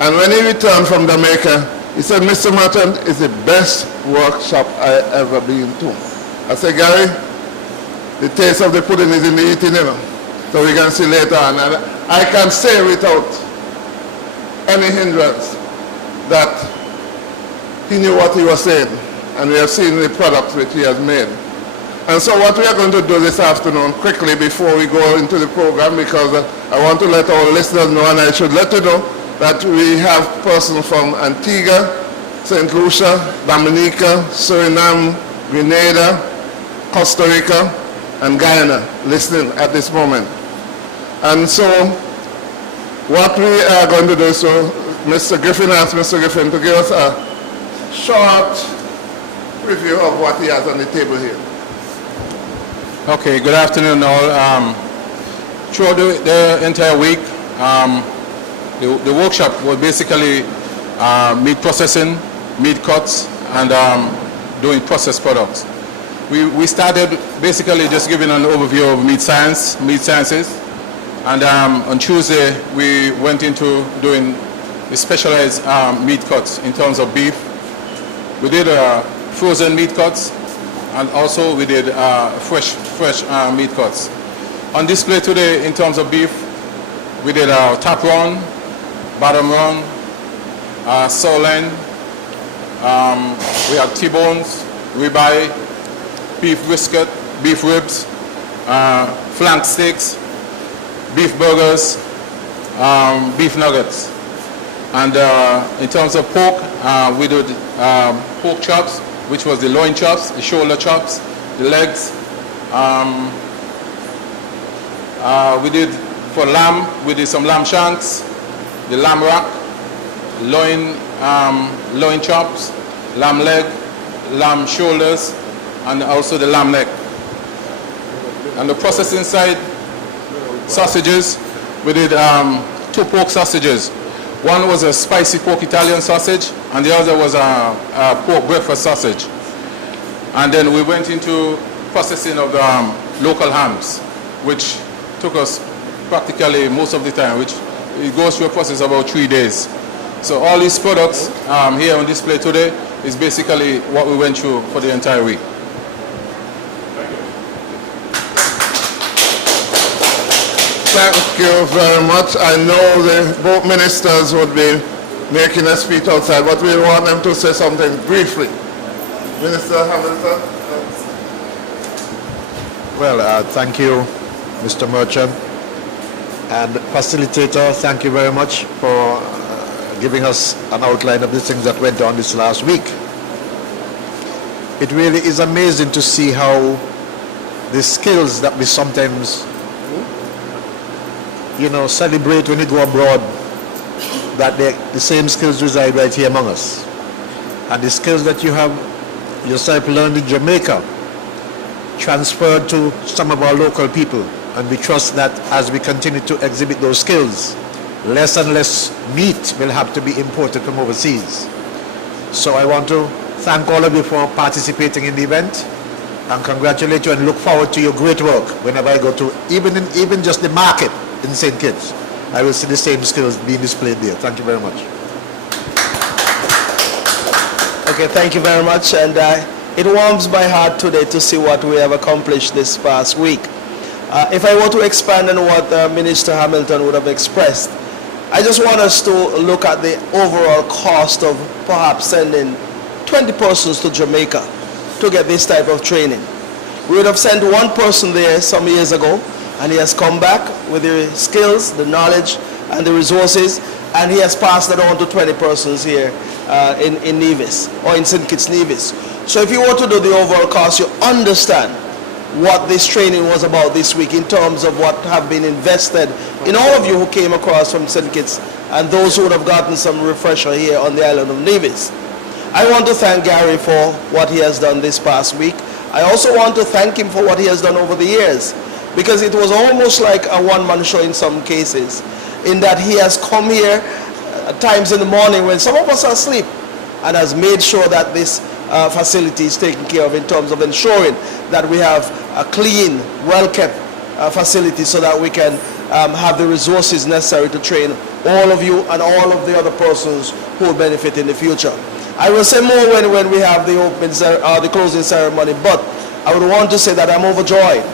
And when he returned from Jamaica, he said, Mr. Merchant, it's the best workshop I ever been to. I said, Gary, the taste of the pudding is in the eating, you know. So we can see later on. And I can say without any hindrance that he knew what he was saying. And we have seen the products which he has made. And so what we are going to do this afternoon, quickly before we go into the program, because I want to let our listeners know, and I should let you know, that we have persons from Antigua, St. Lucia, Dominica, Suriname, Grenada, Costa Rica, and Guyana listening at this moment. And so what we are going to do, so Mr. Griffin asked Mr. Griffin to give us a short review of what he has on the table here. Okay, good afternoon all. Throughout the entire week, the workshop was basically meat processing, meat cuts, and doing processed products. We started basically just giving an overview of meat sciences, and on Tuesday we went into doing the specialized meat cuts in terms of beef. We did frozen meat cuts, and also we did fresh meat cuts. On display today in terms of beef, we did top round, bottom round, sirloin, we have T-bones, ribeye, beef brisket, beef ribs, flank steaks, beef burgers, beef nuggets. And in terms of pork, we did pork chops, which was the loin chops, the shoulder chops, the legs. We did for lamb, we did some lamb shanks, the lamb rack, loin chops, lamb leg, lamb shoulders, and also the lamb neck. And the processing side, sausages, we did 2 pork sausages. One was a spicy pork Italian sausage, and the other was a pork breakfast sausage. And then we went into processing of the local hams, which took us practically most of the time, which it goes through a process of about 3 days. So all these products here on display today is basically what we went through for the entire week. Thank you very much. I know both ministers would be making a speech outside, but we want them to say something briefly. Minister Hamilton. Well, thank you, Mr. Merchant. And facilitator, thank you very much for giving us an outline of the things that went on this last week. It really is amazing to see how the skills that we sometimes celebrate when we go abroad, that the same skills reside right here among us. And the skills that you have yourself learned in Jamaica transferred to some of our local people. And we trust that as we continue to exhibit those skills, less and less meat will have to be imported from overseas. So I want to thank all of you for participating in the event and congratulate you and look forward to your great work whenever I go to, even just the market in St. Kitts. I will see the same skills being displayed there. Thank you very much. Okay, thank you very much. And it warms my heart today to see what we have accomplished this past week. If I were to expand on what Minister Hamilton would have expressed, I just want us to look at the overall cost of perhaps sending 20 persons to Jamaica to get this type of training. We would have sent one person there some years ago, and he has come back with the skills, the knowledge, and the resources, and he has passed it on to 20 persons here in Nevis, or in St. Kitts Nevis. So if you were to do the overall cost, you understand what this training was about this week in terms of what have been invested in all of you who came across from St. Kitts and those who would have gotten some refresher here on the island of Nevis. I want to thank Gary for what he has done this past week. I also want to thank him for what he has done over the years, because it was almost like a one-man show in some cases, in that he has come here at times in the morning when some of us are asleep and has made sure that this facility is taken care of in terms of ensuring that we have a clean, well-kept facility so that we can have the resources necessary to train all of you and all of the other persons who will benefit in the future. I will say more when we have the the closing ceremony, but I would want to say that I'm overjoyed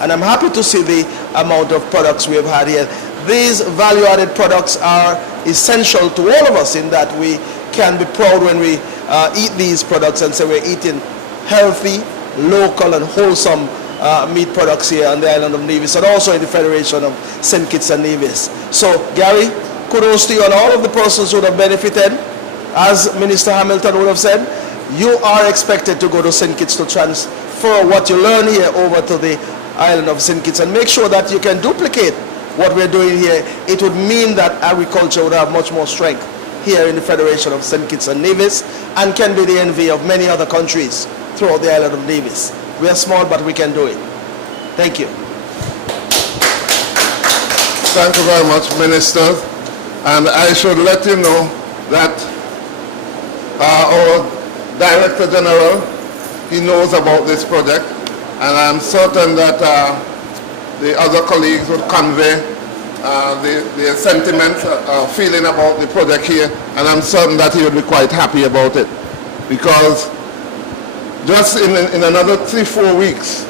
and I'm happy to see the amount of products we have had here. These value-added products are essential to all of us in that we can be proud when we eat these products and say we're eating healthy, local and wholesome meat products here on the island of Nevis and also in the Federation of St. Kitts and Nevis. So Gary, kudos to you and all of the persons who have benefited. As Minister Hamilton would have said, you are expected to go to St. Kitts to transfer what you learn here over to the island of St. Kitts and make sure that you can duplicate what we're doing here. It would mean that agriculture would have much more strength here in the Federation of St. Kitts and Nevis and can be the envy of many other countries throughout the island of Nevis. We are small, but we can do it. Thank you. Thank you very much, Minister. And I should let you know that our Director General, he knows about this project, and I'm certain that the other colleagues would convey the sentiment, feeling about the project here, and I'm certain that he would be quite happy about it. Because just in another 3-4 weeks,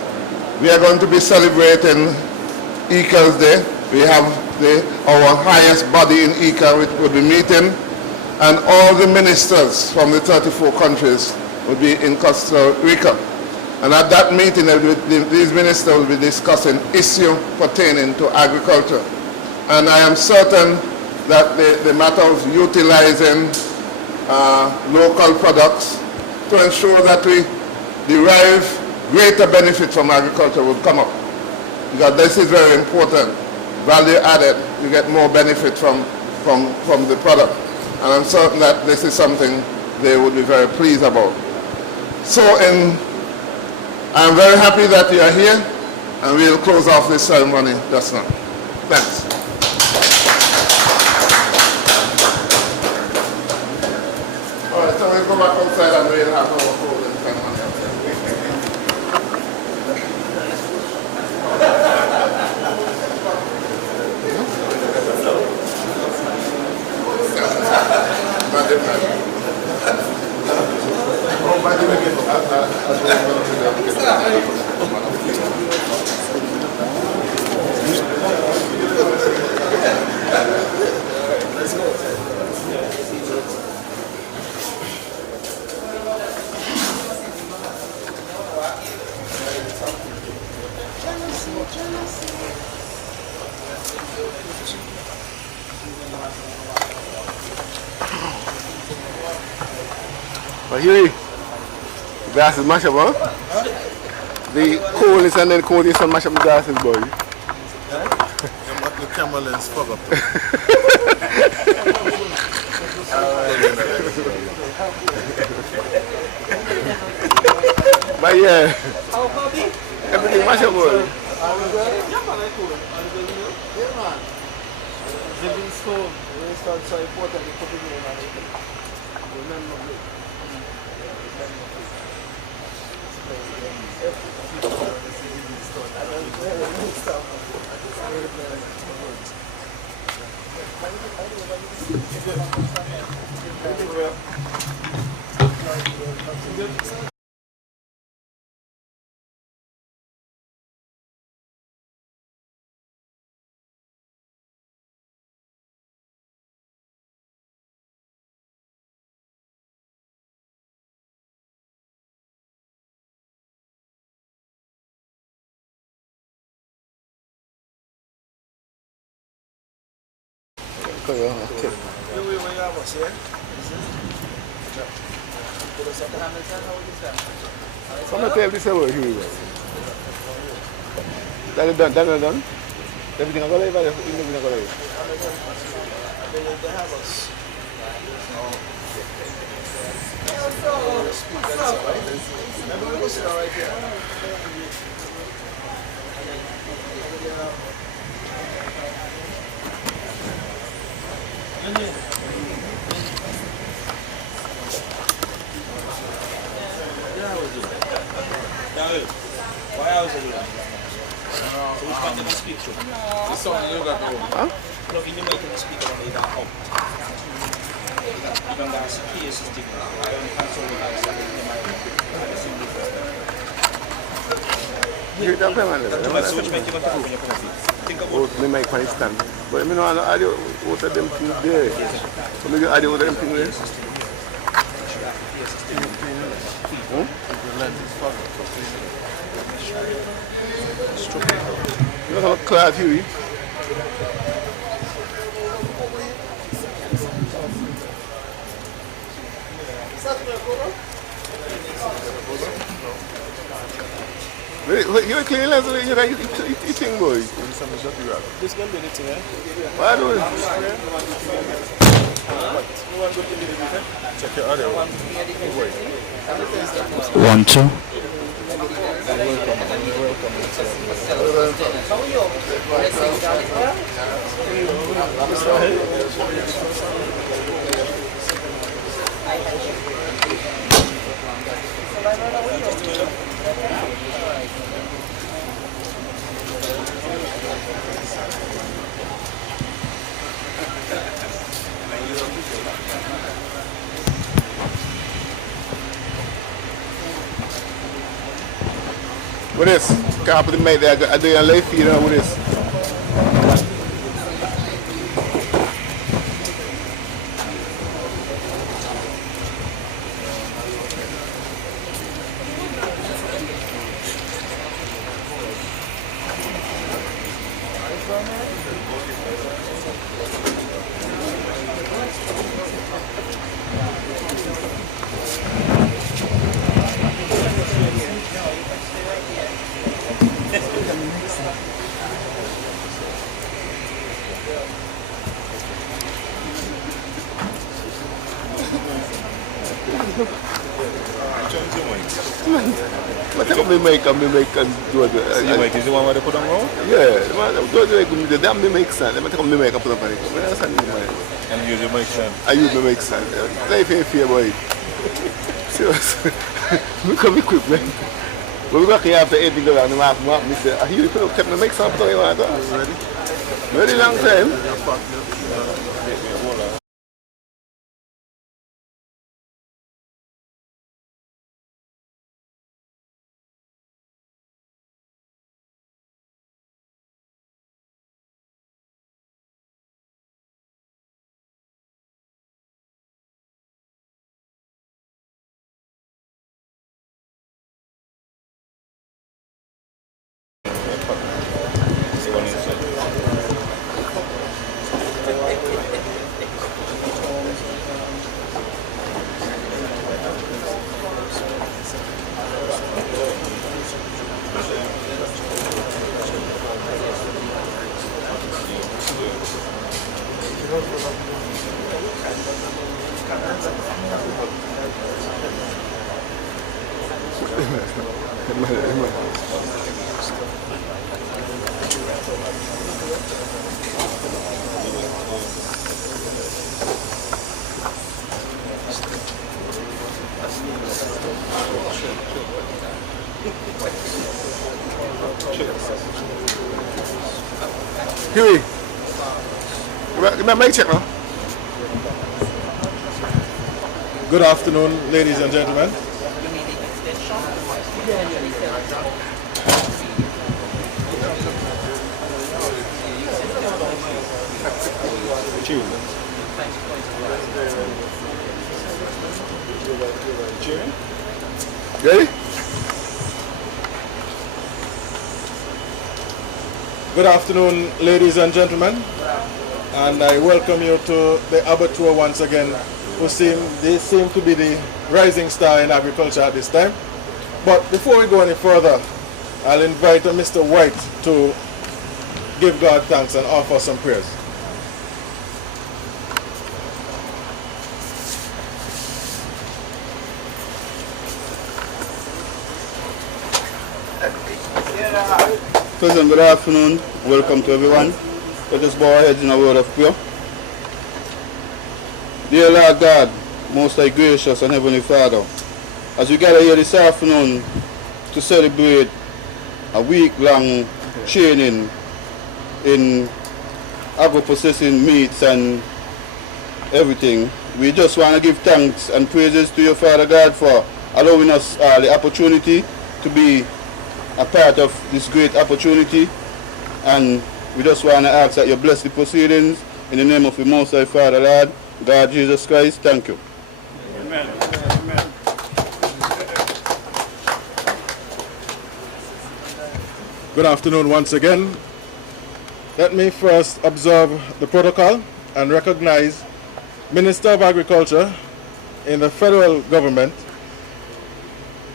we are going to be celebrating IICA's Day. We have our highest body in IICA, which will be meeting, and all the ministers from the 34 countries will be in Costa Rica. And at that meeting, these ministers will be discussing issues pertaining to agriculture. And I am certain that the matter of utilizing local products to ensure that we derive greater benefit from agriculture will come up. Because this is very important. Value added, you get more benefit from the product. And I'm certain that this is something they would be very pleased about. So I'm very happy that you are here, and we'll close off this ceremony just now. Thanks. All right, so we'll go back outside and we'll have our closing ceremony. But here, the glasses mash up, huh? The coolness and then coldness and mash up the glasses, boy. The camera lens fog up. But yeah, everything mash up, boy. Okay. Come and tell this about here. That done? Everything I got live, everything I got live. Huh? You don't pay money. Me make for stand. But I mean, I do what of them things there. So maybe I do what them things there. You know how cloud Huey? You're clean lens, you got eating boy. This can be it, yeah? Why do Check your audio. 1, 2. What is? Can't put the mate there. I do your life feed with this. What take up me make and do it. You make is the one where they put on roll? Yeah, the damn me make sand. I take up me make and put up on it. And use your make sand. I use me make sand. Life ain't fair, boy. Seriously. We come equipment. But we got here after 8 days and I say, you kept me make sand, put on you want to do. Very long time. Huey, you mic check now. Good afternoon, ladies and gentlemen. Ready? Good afternoon, ladies and gentlemen, and I welcome you to the abattoir once again. They seem to be the rising star in agriculture at this time. But before we go any further, I'll invite Mr. White to give God thanks and offer some prayers. President, good afternoon. Welcome to everyone. Let us bow our heads in a word of prayer. Dear Lord God, most high gracious and heavenly Father, as we gather here this afternoon to celebrate a week-long training in agro-processing meats and everything. We just want to give thanks and praises to your Father God for allowing us the opportunity to be a part of this great opportunity, and we just want to ask that you bless the proceedings in the name of the Most High Father, Lord, God Jesus Christ. Thank you. Amen. Good afternoon once again. Let me first observe the protocol and recognize Minister of Agriculture in the federal government,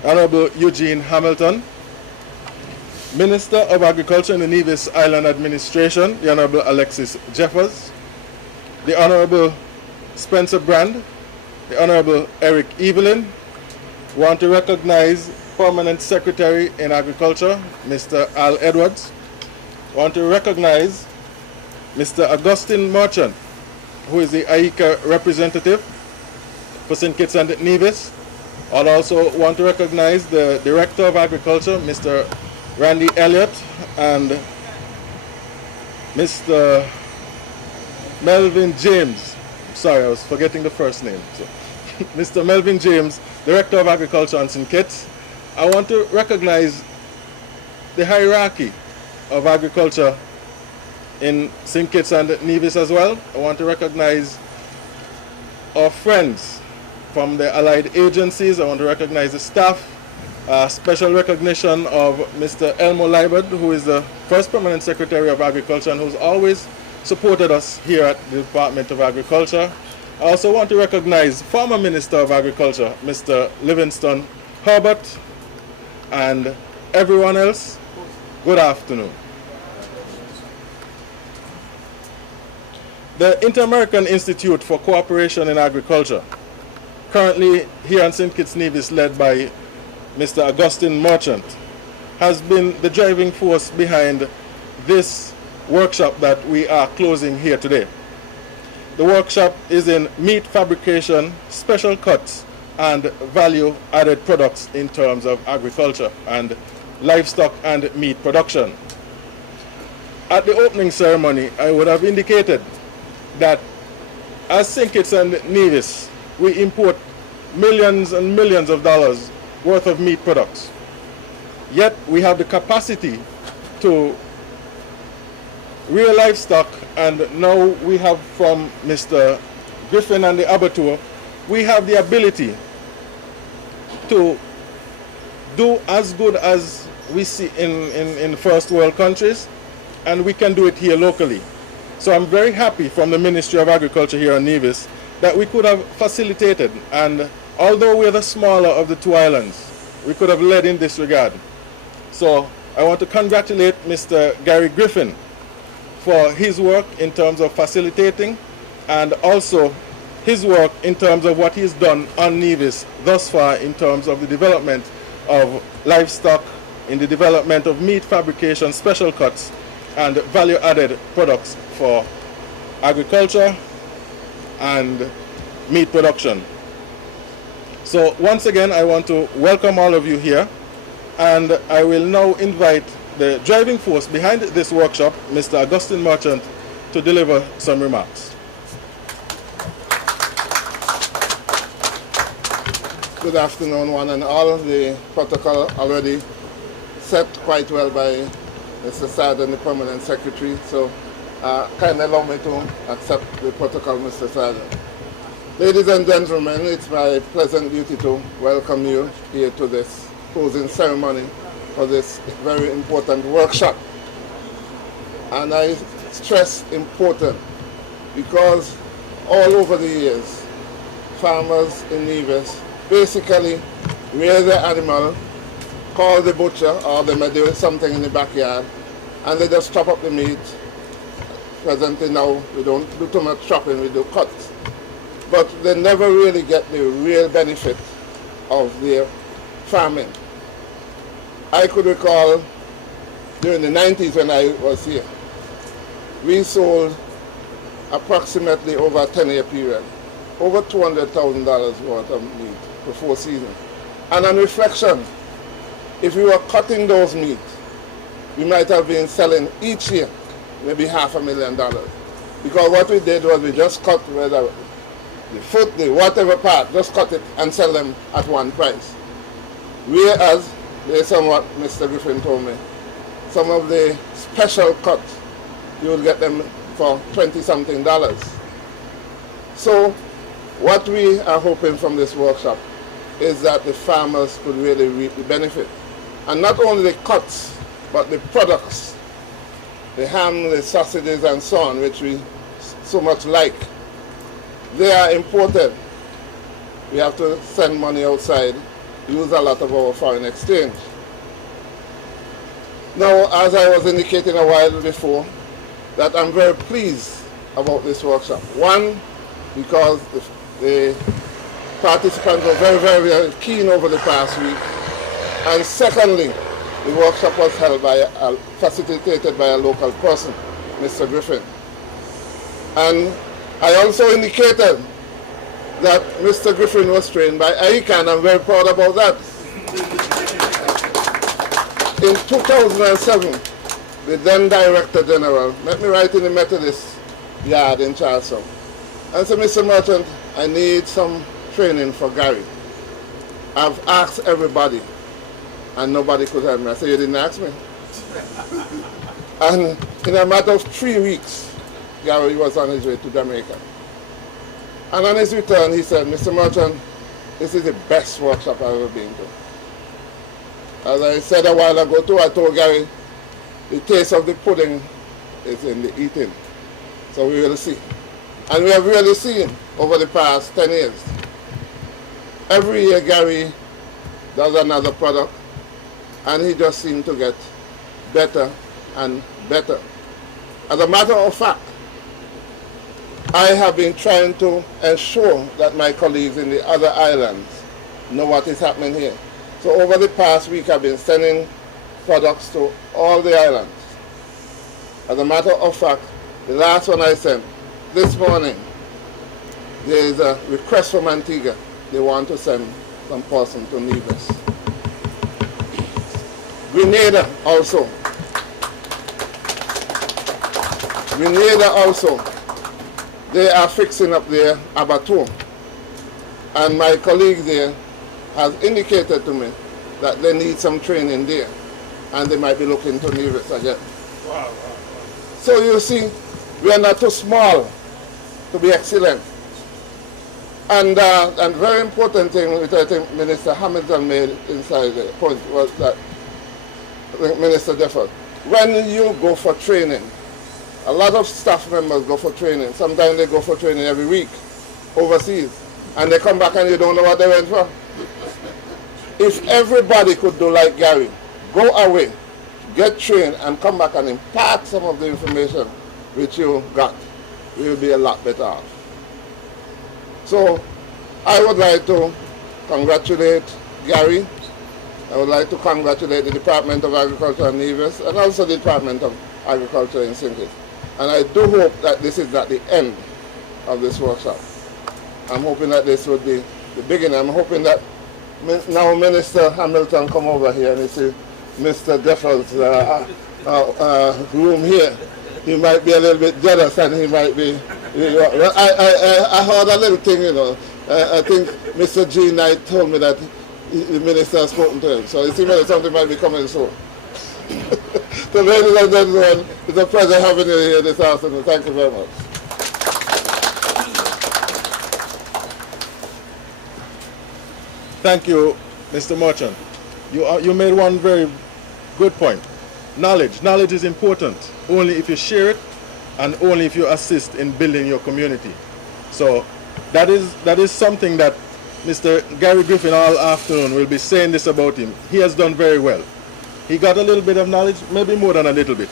Honorable Eugene Hamilton, Minister of Agriculture in the Nevis Island Administration, the Honorable Alexis Jeffers, the Honorable Spencer Brand, the Honorable Eric Evelyn. Want to recognize Permanent Secretary in Agriculture, Mr. Al Edwards. Want to recognize Mr. Augustine Merchant, who is the IICA representative for St. Kitts and Nevis. I'll also want to recognize the Director of Agriculture, Mr. Randy Elliott, and Mr. Melvin James. Sorry, I was forgetting the first name. So, Mr. Melvin James, Director of Agriculture on St. Kitts. I want to recognize the hierarchy of agriculture in St. Kitts and Nevis as well. I want to recognize our friends from the allied agencies. I want to recognize the staff. Special recognition of Mr. Elmo Liebert, who is the first Permanent Secretary of Agriculture and who's always supported us here at the Department of Agriculture. I also want to recognize former Minister of Agriculture, Mr. Livingston Herbert, and everyone else. Good afternoon. The Inter-American Institute for Cooperation in Agriculture, currently here in St. Kitts Nevis, led by Mr. Augustine Merchant, has been the driving force behind this workshop that we are closing here today. The workshop is in meat fabrication, special cuts, and value-added products in terms of agriculture and livestock and meat production. At the opening ceremony, I would have indicated that as St. Kitts and Nevis, we import millions and millions of dollars worth of meat products. Yet we have the capacity to rear livestock, and now we have from Mr. Griffin and the abattoir, we have the ability to do as good as we see in first world countries, and we can do it here locally. So I'm very happy from the Ministry of Agriculture here in Nevis that we could have facilitated, and although we're the smaller of the two islands, we could have led in this regard. So I want to congratulate Mr. Gary Griffin for his work in terms of facilitating, and also his work in terms of what he's done on Nevis thus far in terms of the development of livestock, in the development of meat fabrication, special cuts, and value-added products for agriculture and meat production. So once again, I want to welcome all of you here, and I will now invite the driving force behind this workshop, Mr. Augustine Merchant, to deliver some remarks. Good afternoon, one and all. The protocol already set quite well by Mr. Sarden, the Permanent Secretary, so kindly allow me to accept the protocol, Mr. Sarden. Ladies and gentlemen, it's my pleasant duty to welcome you here to this closing ceremony for this very important workshop. And I stress important because all over the years, farmers in Nevis basically rear their animal, call the butcher, or they may do something in the backyard, and they just chop up the meat. Presently now, we don't do too much chopping, we do cuts. But they never really get the real benefit of their farming. I could recall during the 90s when I was here, we sold approximately over a 10-year period, over $200,000 worth of meat for 4 seasons. And on reflection, if we were cutting those meat, we might have been selling each year maybe $500,000. Because what we did was we just cut whether the foot, the whatever part, just cut it and sell them at one price. Whereas, based on what Mr. Griffin told me, some of the special cuts, you will get them for $20-something. So, what we are hoping from this workshop is that the farmers could really reap the benefit. And not only the cuts, but the products, the ham, the sausages and so on, which we so much like. They are imported. We have to send money outside, use a lot of our foreign exchange. Now, as I was indicating a while before, that I'm very pleased about this workshop. One, because the participants were very, very, very keen over the past week. And secondly, the workshop was held by, facilitated by a local person, Mr. Griffin. And I also indicated that Mr. Griffin was trained by IICA, and I'm very proud about that. In 2007, the then Director General met me right in the Methodist yard in Charlestown and said, Mr. Merchant, I need some training for Gary. I've asked everybody and nobody could help me. I said, you didn't ask me. And in a matter of 3 weeks, Gary was on his way to Jamaica. And on his return, he said, Mr. Merchant, this is the best workshop I've ever been to. As I said a while ago too, I told Gary, the taste of the pudding is in the eating. So we will see. And we have really seen over the past 10 years. Every year Gary does another product, and he just seems to get better and better. As a matter of fact, I have been trying to ensure that my colleagues in the other islands know what is happening here. So over the past week, I've been sending products to all the islands. As a matter of fact, the last one I sent, this morning, there is a request from Antigua. They want to send some person to Nevis. Grenada also. Grenada also. They are fixing up their abattoir. And my colleague there has indicated to me that they need some training there. And they might be looking to Nevis again. Wow. So you see, we are not too small to be excellent. And very important thing which I think Minister Hamilton made inside the point was that, Minister Jeffers, when you go for training, a lot of staff members go for training. Sometimes they go for training every week overseas. And they come back and you don't know what they went for. If everybody could do like Gary, go away, get trained, and come back and impart some of the information which you got, we will be a lot better off. So I would like to congratulate Gary. I would like to congratulate the Department of Agriculture in Nevis and also the Department of Agriculture in St. Kitts. And I do hope that this is not the end of this workshop. I'm hoping that this would be the beginning. I'm hoping that now Minister Hamilton come over here and you see Mr. Deffel's room here. He might be a little bit jealous and he might be, I heard a little thing, you know. I think Mr. G. Knight told me that the minister has spoken to him. So it seems like something might be coming soon. So ladies and gentlemen, it's a pleasure having you here this afternoon. Thank you very much. Thank you, Mr. Merchant. You made one very good point. Knowledge. Knowledge is important only if you share it and only if you assist in building your community. So that is something that Mr. Gary Griffin all afternoon will be saying this about him. He has done very well. He got a little bit of knowledge, maybe more than a little bit.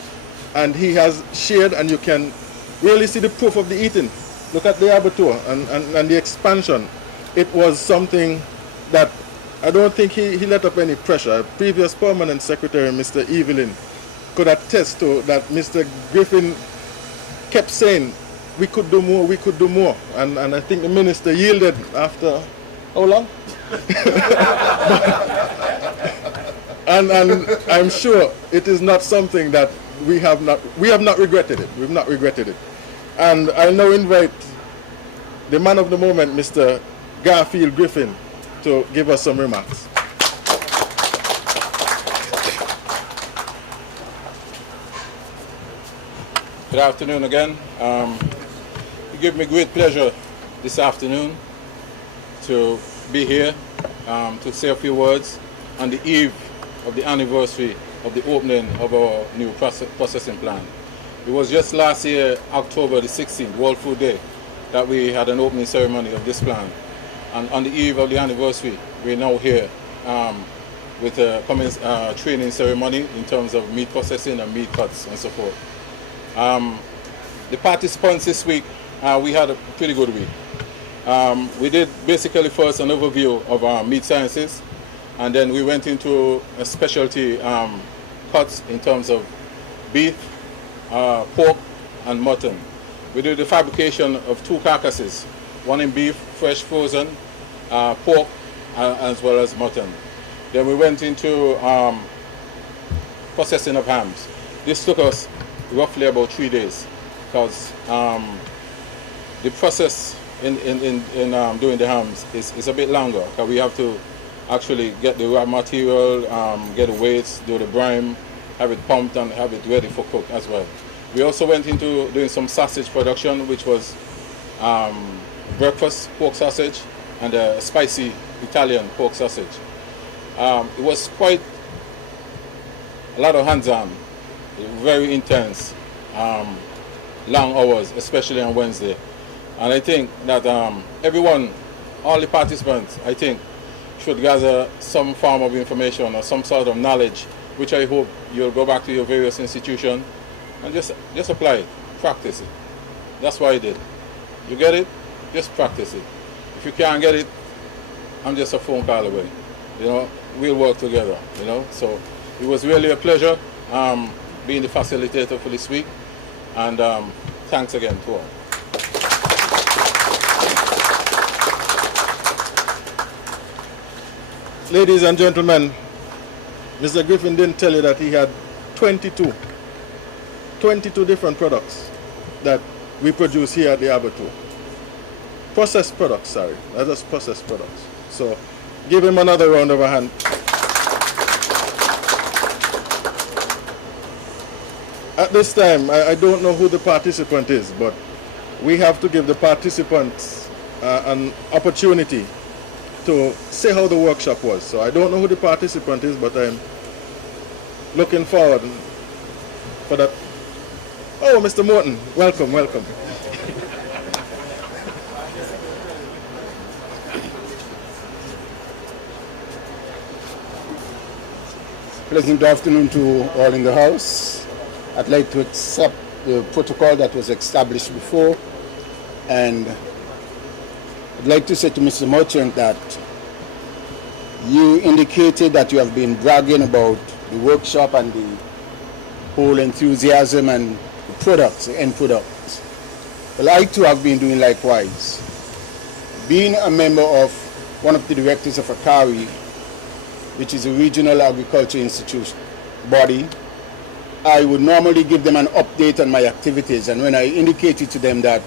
And he has shared, and you can really see the proof of the eating. Look at the abattoir and the expansion. It was something that I don't think he let up any pressure. Previous Permanent Secretary, Mr. Evelyn, could attest to that. Mr. Griffin kept saying, we could do more, we could do more. And I think the minister yielded after, how long? and I'm sure it is not something that we have not regretted it. We've not regretted it. And I now invite the man of the moment, Mr. Garfield Griffin, to give us some remarks. Good afternoon again. It gives me great pleasure this afternoon to be here to say a few words on the eve of the anniversary of the opening of our new processing plant. It was just last year, October the 16th, World Food Day, that we had an opening ceremony of this plant. And on the eve of the anniversary, we're now here with a training ceremony in terms of meat processing and meat cuts and so forth. The participants this week, we had a pretty good week. We did basically first an overview of our meat sciences, and then we went into a specialty cuts in terms of beef, pork, and mutton. We did the fabrication of 2 carcasses, one in beef, fresh frozen, pork, as well as mutton. Then we went into processing of hams. This took us roughly about 3 days, because the process in doing the hams is a bit longer, because we have to actually get the raw material, get the weights, do the brine, have it pumped and have it ready for cook as well. We also went into doing some sausage production, which was breakfast pork sausage and a spicy Italian pork sausage. It was quite a lot of hands-on, very intense, long hours, especially on Wednesday. And I think that everyone, all the participants, I think, should gather some form of information or some sort of knowledge, which I hope you'll go back to your various institutions and just apply it, practice it. That's what I did. You get it? Just practice it. If you can't get it, I'm just a phone call away. You know, we'll work together, you know. So it was really a pleasure being the facilitator for this week, and thanks again to all. Ladies and gentlemen, Mr. Griffin didn't tell you that he had 22 different products that we produce here at the abattoir. Processed products, sorry, not just processed products. So give him another round of a hand. At this time, I don't know who the participant is, but we have to give the participants an opportunity to say how the workshop was. So I don't know who the participant is, but I'm looking forward for that. Oh, Mr. Morton, welcome, welcome. Pleasant afternoon to all in the House. I'd like to accept the protocol that was established before, and I'd like to say to Mr. Merchant that you indicated that you have been bragging about the workshop and the whole enthusiasm and the products, the end products. Well, I too have been doing likewise. Being a member of one of the directors of ACARI, which is a regional agriculture institute body, I would normally give them an update on my activities, and when I indicated to them that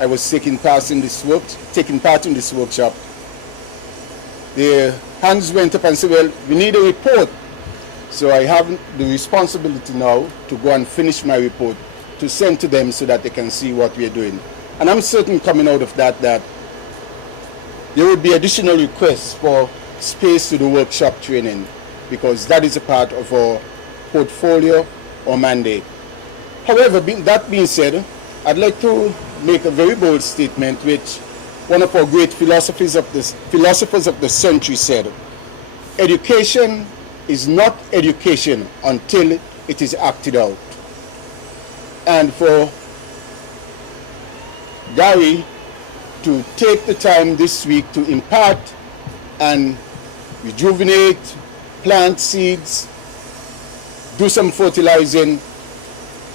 I was taking part in this workshop, their hands went up and said, well, we need a report. So I have the responsibility now to go and finish my report to send to them so that they can see what we are doing. And I'm certain coming out of that there would be additional requests for space to the workshop training, because that is a part of our portfolio or mandate. However, that being said, I'd like to make a very bold statement which one of our great philosophers of the century said: education is not education until it is acted out. And for Gary to take the time this week to impart and rejuvenate, plant seeds, do some fertilizing,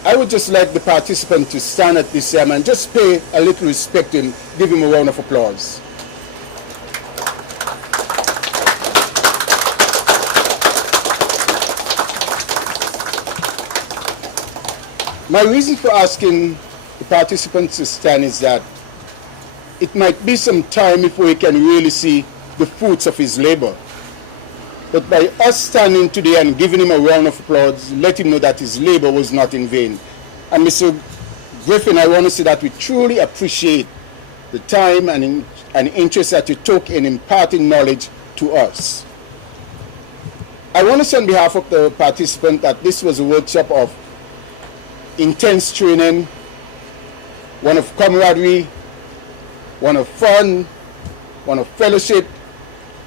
I would just like the participant to stand at this time and just pay a little respect and give him a round of applause. My reason for asking the participants to stand is that it might be some time before we can really see the fruits of his labor. But by us standing today and giving him a round of applause, let him know that his labor was not in vain. And Mr. Griffin, I want to say that we truly appreciate the time and interest that you took in imparting knowledge to us. I want to say on behalf of the participant that this was a workshop of intense training, one of camaraderie, one of fun, one of fellowship,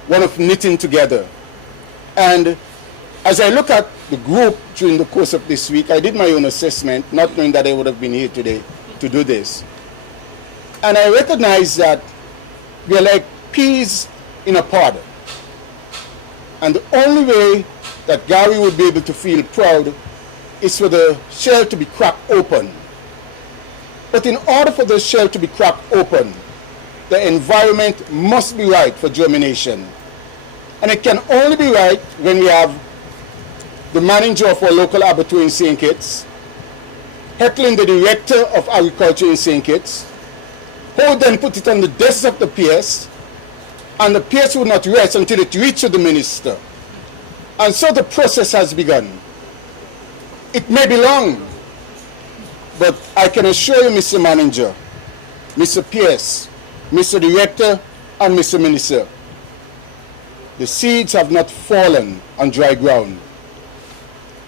one of knitting together. And as I look at the group during the course of this week, I did my own assessment, not knowing that I would have been here today to do this. And I recognize that we are like peas in a pod. And the only way that Gary would be able to feel proud is for the shell to be cracked open. But in order for the shell to be cracked open, the environment must be right for germination. And it can only be right when we have the manager of our local abattoir in St. Kitts, heckling the director of agriculture in St. Kitts, who would then put it on the desk of the PS, and the PS would not rest until it reached the minister. And so the process has begun. It may be long, but I can assure you, Mr. Manager, Mr. PS, Mr. Director, and Mr. Minister, the seeds have not fallen on dry ground.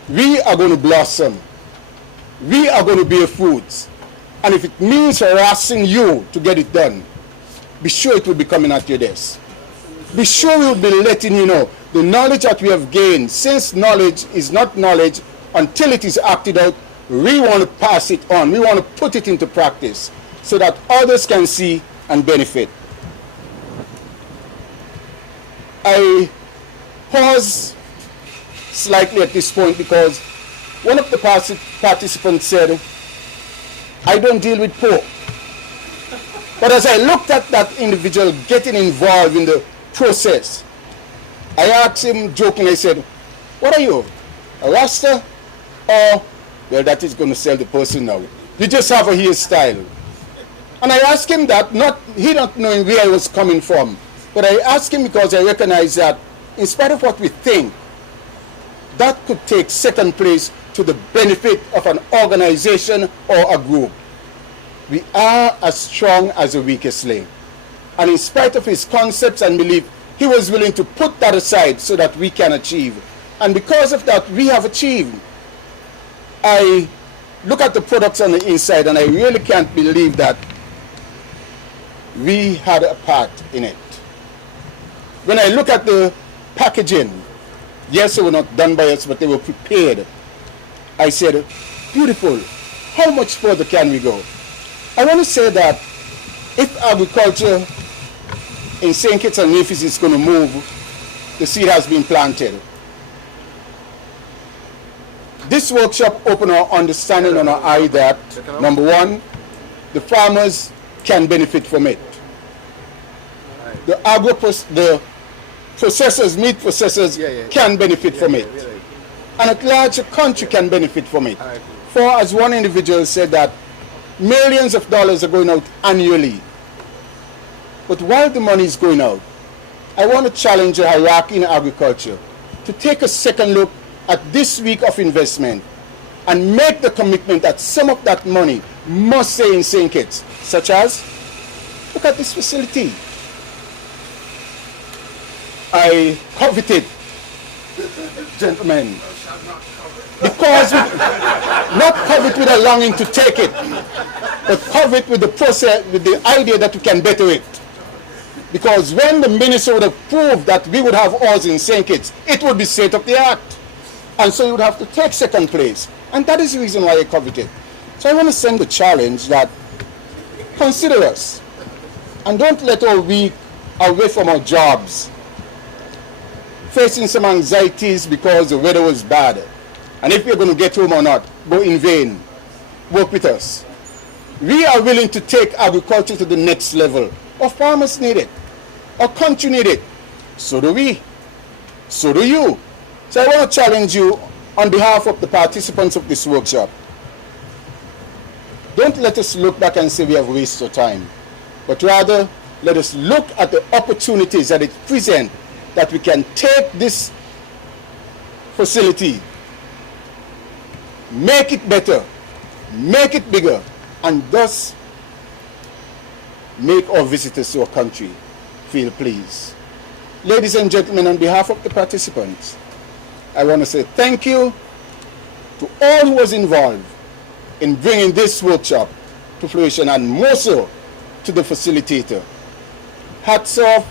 We are going to blossom. We are going to bear fruits. And if it means harassing you to get it done, be sure it will be coming at your desk. Be sure we will be letting you know the knowledge that we have gained, since knowledge is not knowledge until it is acted out, we want to pass it on. We want to put it into practice so that others can see and benefit. I pause slightly at this point because one of the participants said, I don't deal with pork. But as I looked at that individual getting involved in the process, I asked him jokingly, I said, what are you, a Rasta? Or, well, that is going to sell the person now. You just have a hairstyle. And I asked him that, he not knowing where I was coming from, but I asked him because I recognize that in spite of what we think, that could take second place to the benefit of an organization or a group. We are as strong as the weakest link. And in spite of his concepts and belief, he was willing to put that aside so that we can achieve. And because of that, we have achieved. I look at the products on the inside and I really can't believe that we had a part in it. When I look at the packaging, yes, they were not done by us, but they were prepared. I said, beautiful, how much further can we go? I want to say that if agriculture in St. Kitts and Nevis is going to move, the seed has been planted. This workshop opened our understanding on our eye that, number one, the farmers can benefit from it. The processors, meat processors can benefit from it. And at large, the country can benefit from it. For, as one individual said, that millions of dollars are going out annually. But while the money is going out, I want to challenge the hierarchy in agriculture to take a second look at this week of investment and make the commitment that some of that money must stay in St. Kitts, such as, look at this facility. I covet it, gentlemen, because not covet with a longing to take it, but covet with the process, with the idea that we can better it. Because when the minister would have proved that we would have ours in St. Kitts, it would be state of the art. And so you would have to take second place. And that is the reason why I covet it. So I want to send the challenge that consider us. And don't let our week away from our jobs, facing some anxieties because the weather was bad. And if you're going to get home or not, go in vain. Work with us. We are willing to take agriculture to the next level. Our farmers need it. Our country need it. So do we. So do you. So I want to challenge you on behalf of the participants of this workshop. don't let us look back and say we have wasted time, but rather let us look at the opportunities that it presents, that we can take this facility, make it better, make it bigger, and thus make our visitors to our country feel pleased. Ladies and gentlemen, on behalf of the participants, I want to say thank you to all who was involved in bringing this workshop to fruition, and more so to the facilitator. Hats off,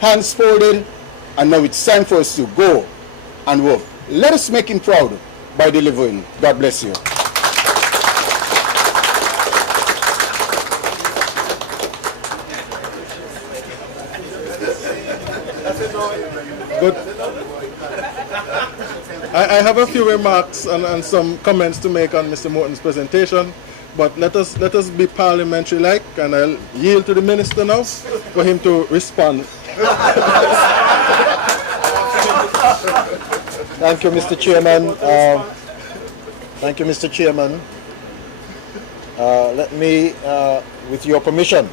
hands folded, and now it's time for us to go and work. Let us make him proud by delivering. God bless you. Good. I have a few remarks and some comments to make on Mr. Morton's presentation, but let us be parliamentary-like, and I'll yield to the minister now for him to respond. Thank you, Mr. Chairman. Thank you, Mr. Chairman. Let me, with your permission,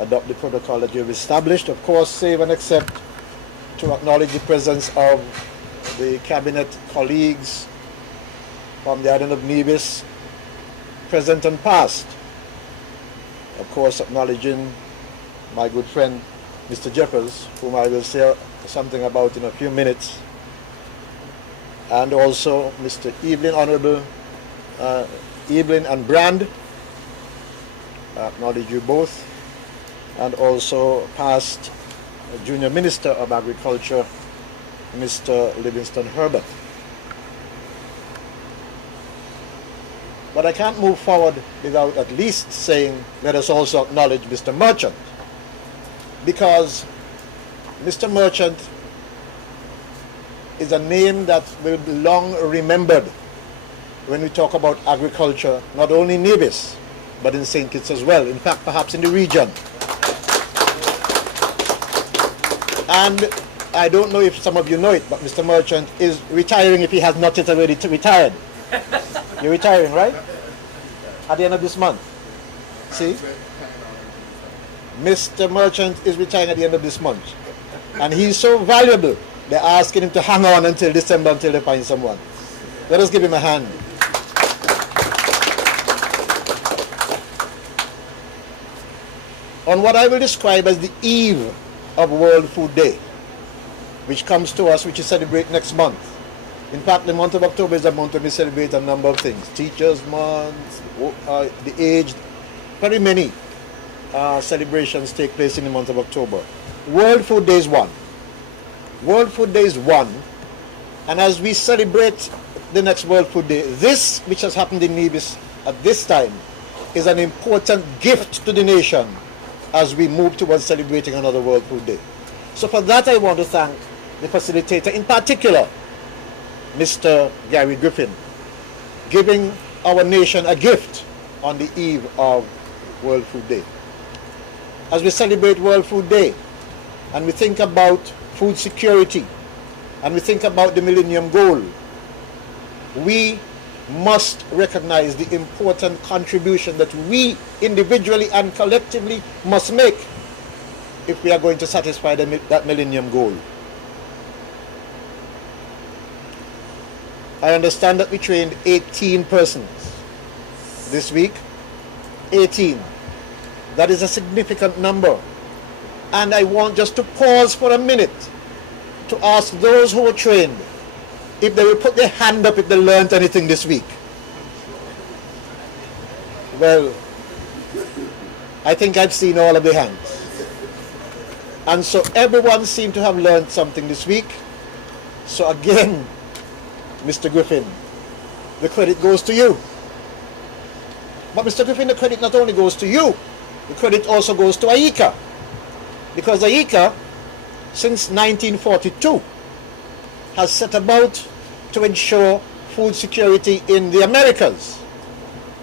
adopt the protocol that you've established. Of course, save and accept to acknowledge the presence of the cabinet colleagues from the island of Nevis, present and past. Of course, acknowledging my good friend, Mr. Jeffers, whom I will say something about in a few minutes, and also Mr. Evelyn, Honorable Evelyn and Brand. I acknowledge you both, and also past Junior Minister of Agriculture, Mr. Livingston Herbert. But I can't move forward without at least saying, let us also acknowledge Mr. Merchant, because Mr. Merchant is a name that will be long remembered when we talk about agriculture, not only in Nevis, but in St. Kitts as well. In fact, perhaps in the region. And I don't know if some of you know it, but Mr. Merchant is retiring if he has not yet already retired. You're retiring, right? At the end of this month. See? Mr. Merchant is retiring at the end of this month. And he's so valuable, they're asking him to hang on until December until they find someone. Let us give him a hand. On what I will describe as the eve of World Food Day, which comes to us, which is celebrated next month. In fact, the month of October is a month when we celebrate a number of things. Teachers Month, the aged, very many celebrations take place in the month of October. World Food Day is one. World Food Day is one. And as we celebrate the next World Food Day, this, which has happened in Nevis at this time, is an important gift to the nation as we move towards celebrating another World Food Day. So for that, I want to thank the facilitator, in particular, Mr. Gary Griffin, giving our nation a gift on the eve of World Food Day. As we celebrate World Food Day, and we think about food security, and we think about the Millennium Goal, we must recognize the important contribution that we individually and collectively must make if we are going to satisfy that Millennium Goal. I understand that we trained 18 persons this week. 18. That is a significant number. And I want just to pause for a minute to ask those who were trained if they will put their hand up if they learned anything this week. Well, I think I've seen all of the hands. And so everyone seemed to have learned something this week. So again, Mr. Griffin, the credit goes to you. But Mr. Griffin, the credit not only goes to you, the credit also goes to IICA. Because IICA, since 1942, has set about to ensure food security in the Americas.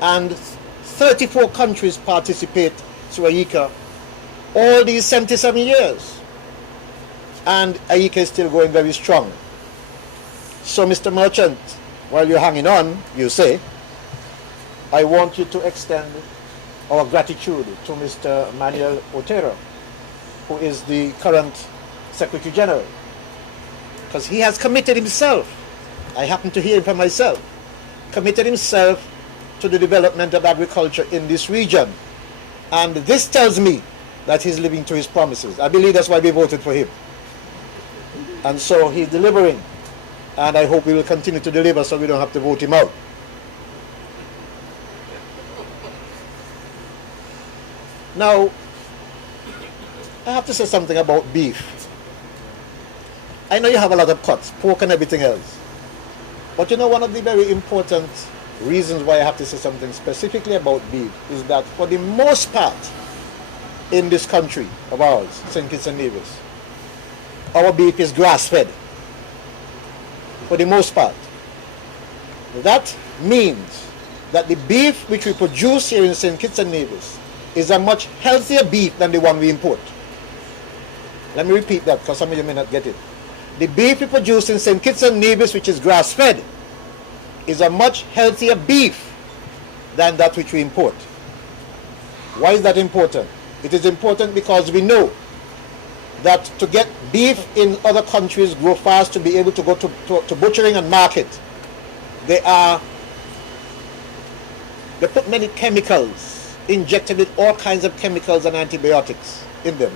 And 34 countries participate through IICA all these 77 years. And IICA is still going very strong. So, Mr. Merchant, while you're hanging on, you say, I want you to extend our gratitude to Mr. Manuel Otero, who is the current Secretary General, because he has committed himself, I happen to hear it from myself, committed himself to the development of agriculture in this region. And this tells me that he's living to his promises. I believe that's why we voted for him. And so he's delivering, and I hope he will continue to deliver so we don't have to vote him out. Now, I have to say something about beef. I know you have a lot of cuts, pork and everything else. But you know, one of the very important reasons why I have to say something specifically about beef is that for the most part in this country of ours, St. Kitts and Nevis, our beef is grass-fed. For the most part. That means that the beef which we produce here in St. Kitts and Nevis is a much healthier beef than the one we import. Let me repeat that because some of you may not get it. The beef we produce in St. Kitts and Nevis, which is grass-fed, is a much healthier beef than that which we import. Why is that important? It is important because we know that to get beef in other countries grow fast, to be able to go to butchering and market, they put many chemicals, injected with all kinds of chemicals and antibiotics in them.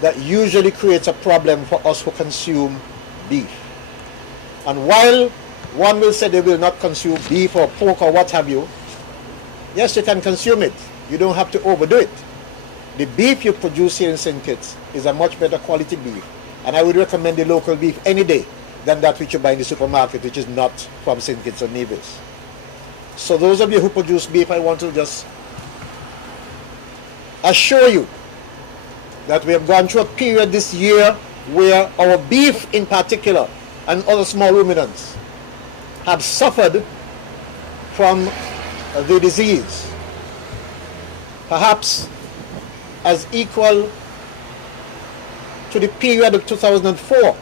That usually creates a problem for us who consume beef. And while one will say they will not consume beef or pork or what have you, yes, you can consume it. You don't have to overdo it. The beef you produce here in St. Kitts is a much better quality beef. And I would recommend the local beef any day than that which you buy in the supermarket, which is not from St. Kitts or Nevis. So those of you who produce beef, I want to just assure you that we have gone through a period this year where our beef in particular and other small ruminants have suffered from the disease, perhaps as equal to the period of 2004.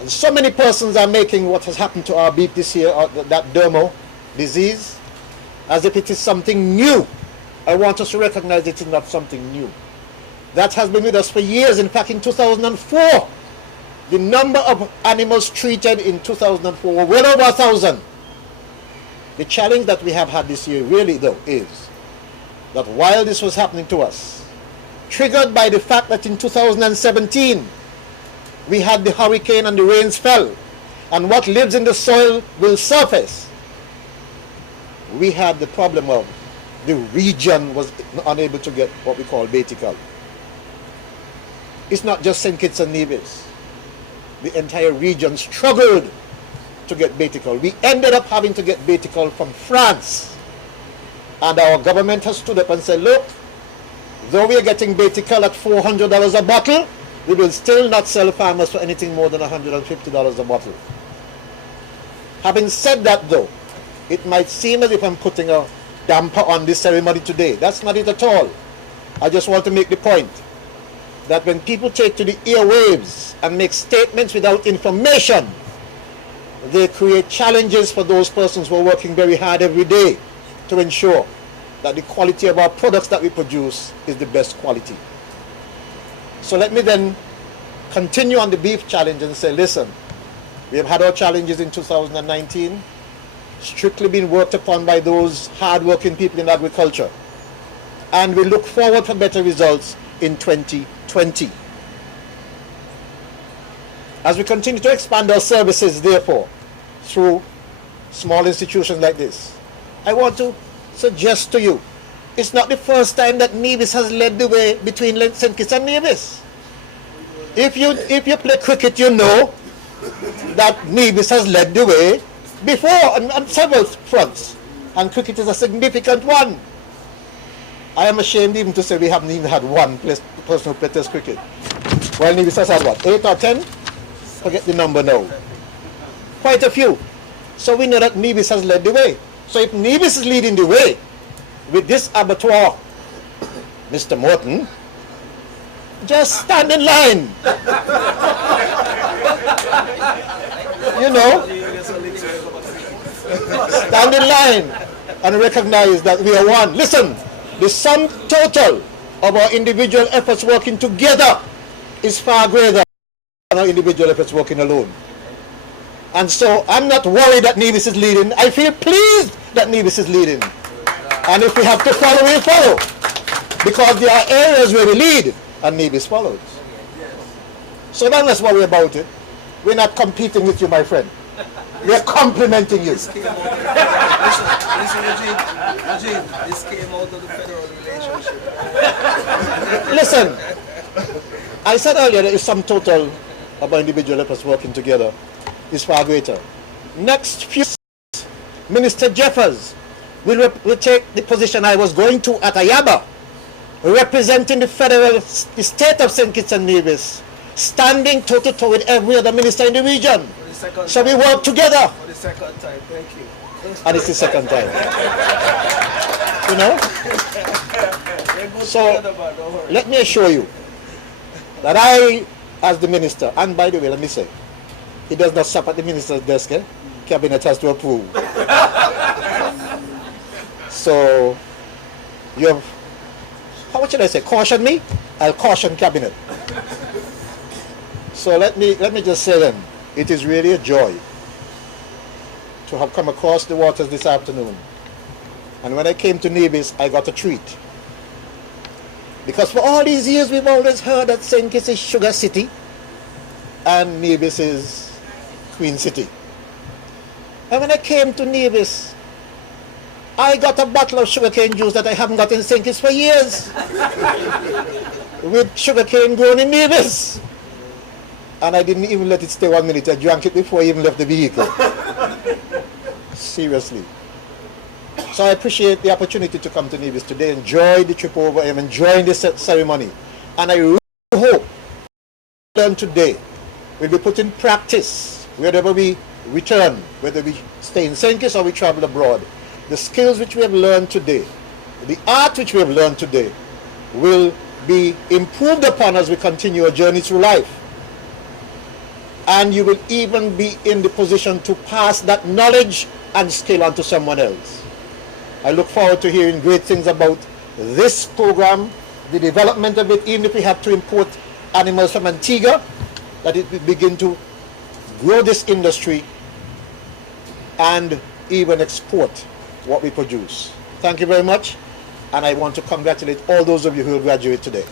And so many persons are making what has happened to our beef this year, that dermo disease, as if it is something new. I want us to recognize it is not something new. That has been with us for years. In fact, in 2004, the number of animals treated in 2004 were well over 1,000. The challenge that we have had this year really, though, is that while this was happening to us, triggered by the fact that in 2017, we had the hurricane and the rains fell, and what lives in the soil will surface, we had the problem of the region was unable to get what we call betical. It's not just St. Kitts and Nevis. The entire region struggled to get betical. We ended up having to get betical from France. And our government has stood up and said, look, though we are getting betical at $400 a bottle, we will still not sell farmers for anything more than $150 a bottle. Having said that, though, it might seem as if I'm putting a damper on this ceremony today. That's not it at all. I just want to make the point that when people take to the airwaves and make statements without information, they create challenges for those persons who are working very hard every day to ensure that the quality of our products that we produce is the best quality. So let me then continue on the beef challenge and say, listen, we have had our challenges in 2019, strictly being worked upon by those hard-working people in agriculture. And we look forward for better results in 2020. As we continue to expand our services, therefore, through small institutions like this, I want to suggest to you, it's not the first time that Nevis has led the way between St. Kitts and Nevis. If you play cricket, you know that Nevis has led the way before on several fronts, and cricket is a significant one. I am ashamed even to say we haven't even had one person who played Test cricket. While Nevis has had what, 8 or 10? Forget the number now. Quite a few. So we know that Nevis has led the way. So if Nevis is leading the way with this abattoir, Mr. Morton, just stand in line. You know, stand in line and recognize that we are one. Listen, the sum total of our individual efforts working together is far greater than our individual efforts working alone. And so I'm not worried that Nevis is leading. I feel pleased that Nevis is leading. And if we have to follow, we follow. Because there are areas where we lead and Nevis follows. So don't let's worry about it. We're not competing with you, my friend. We're complimenting you. Listen, Eugene, this came out of the federal relationship. Listen, I said earlier that the sum total of our individual efforts working together is far greater. Next few Minister Jeffers will take the position I was going to at Ayaba, representing the the state of St. Kitts and Nevis, standing toe-to-toe with every other minister in the region. So we work together. For the second time, thank you. And it's the second time. You know? So let me assure you that I, as the minister, and by the way, let me say, he does not stop at the minister's desk. Cabinet has to approve. So you have, how should I say, caution me? I'll caution cabinet. So let me just say then, it is really a joy to have come across the waters this afternoon. And when I came to Nevis, I got a treat. Because for all these years, we've always heard that St. Kitts is Sugar City and Nevis is Queen City. And when I came to Nevis, I got a bottle of sugarcane juice that I haven't got in St. Kitts for years. With sugarcane grown in Nevis. And I didn't even let it stay 1 minute. I drank it before I even left the vehicle. Seriously. So I appreciate the opportunity to come to Nevis today, enjoy the trip over, I'm enjoying this ceremony. And I really hope learn today will be put in practice wherever we return, whether we stay in St. Kitts or we travel abroad. The skills which we have learned today, the art which we have learned today, will be improved upon as we continue our journey through life. And you will even be in the position to pass that knowledge and skill on to someone else. I look forward to hearing great things about this program, the development of it, even if we have to import animals from Antigua, that it will begin to grow this industry and even export what we produce. Thank you very much, and I want to congratulate all those of you who will graduate today.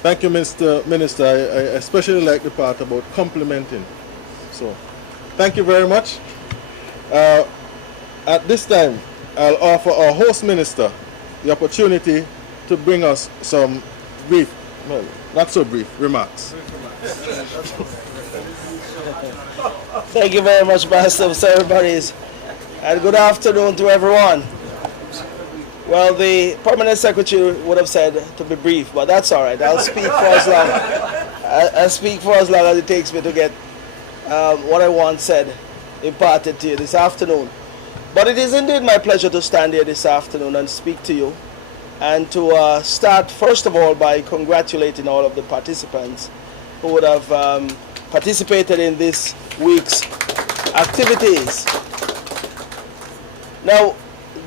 Thank you, Mr. Minister. I especially like the part about complimenting. So, thank you very much. At this time, I'll offer our host minister the opportunity to bring us some brief, well, not so brief, remarks. Thank you very much, Master of Ceremonies, and good afternoon to everyone. Well, the Permanent Secretary would have said to be brief, but that's all right. I'll speak for as long. I'll speak for as long as it takes me to get what I want said imparted to you this afternoon. But it is indeed my pleasure to stand here this afternoon and speak to you, and to start first of all by congratulating all of the participants who would have participated in this week's activities. Now,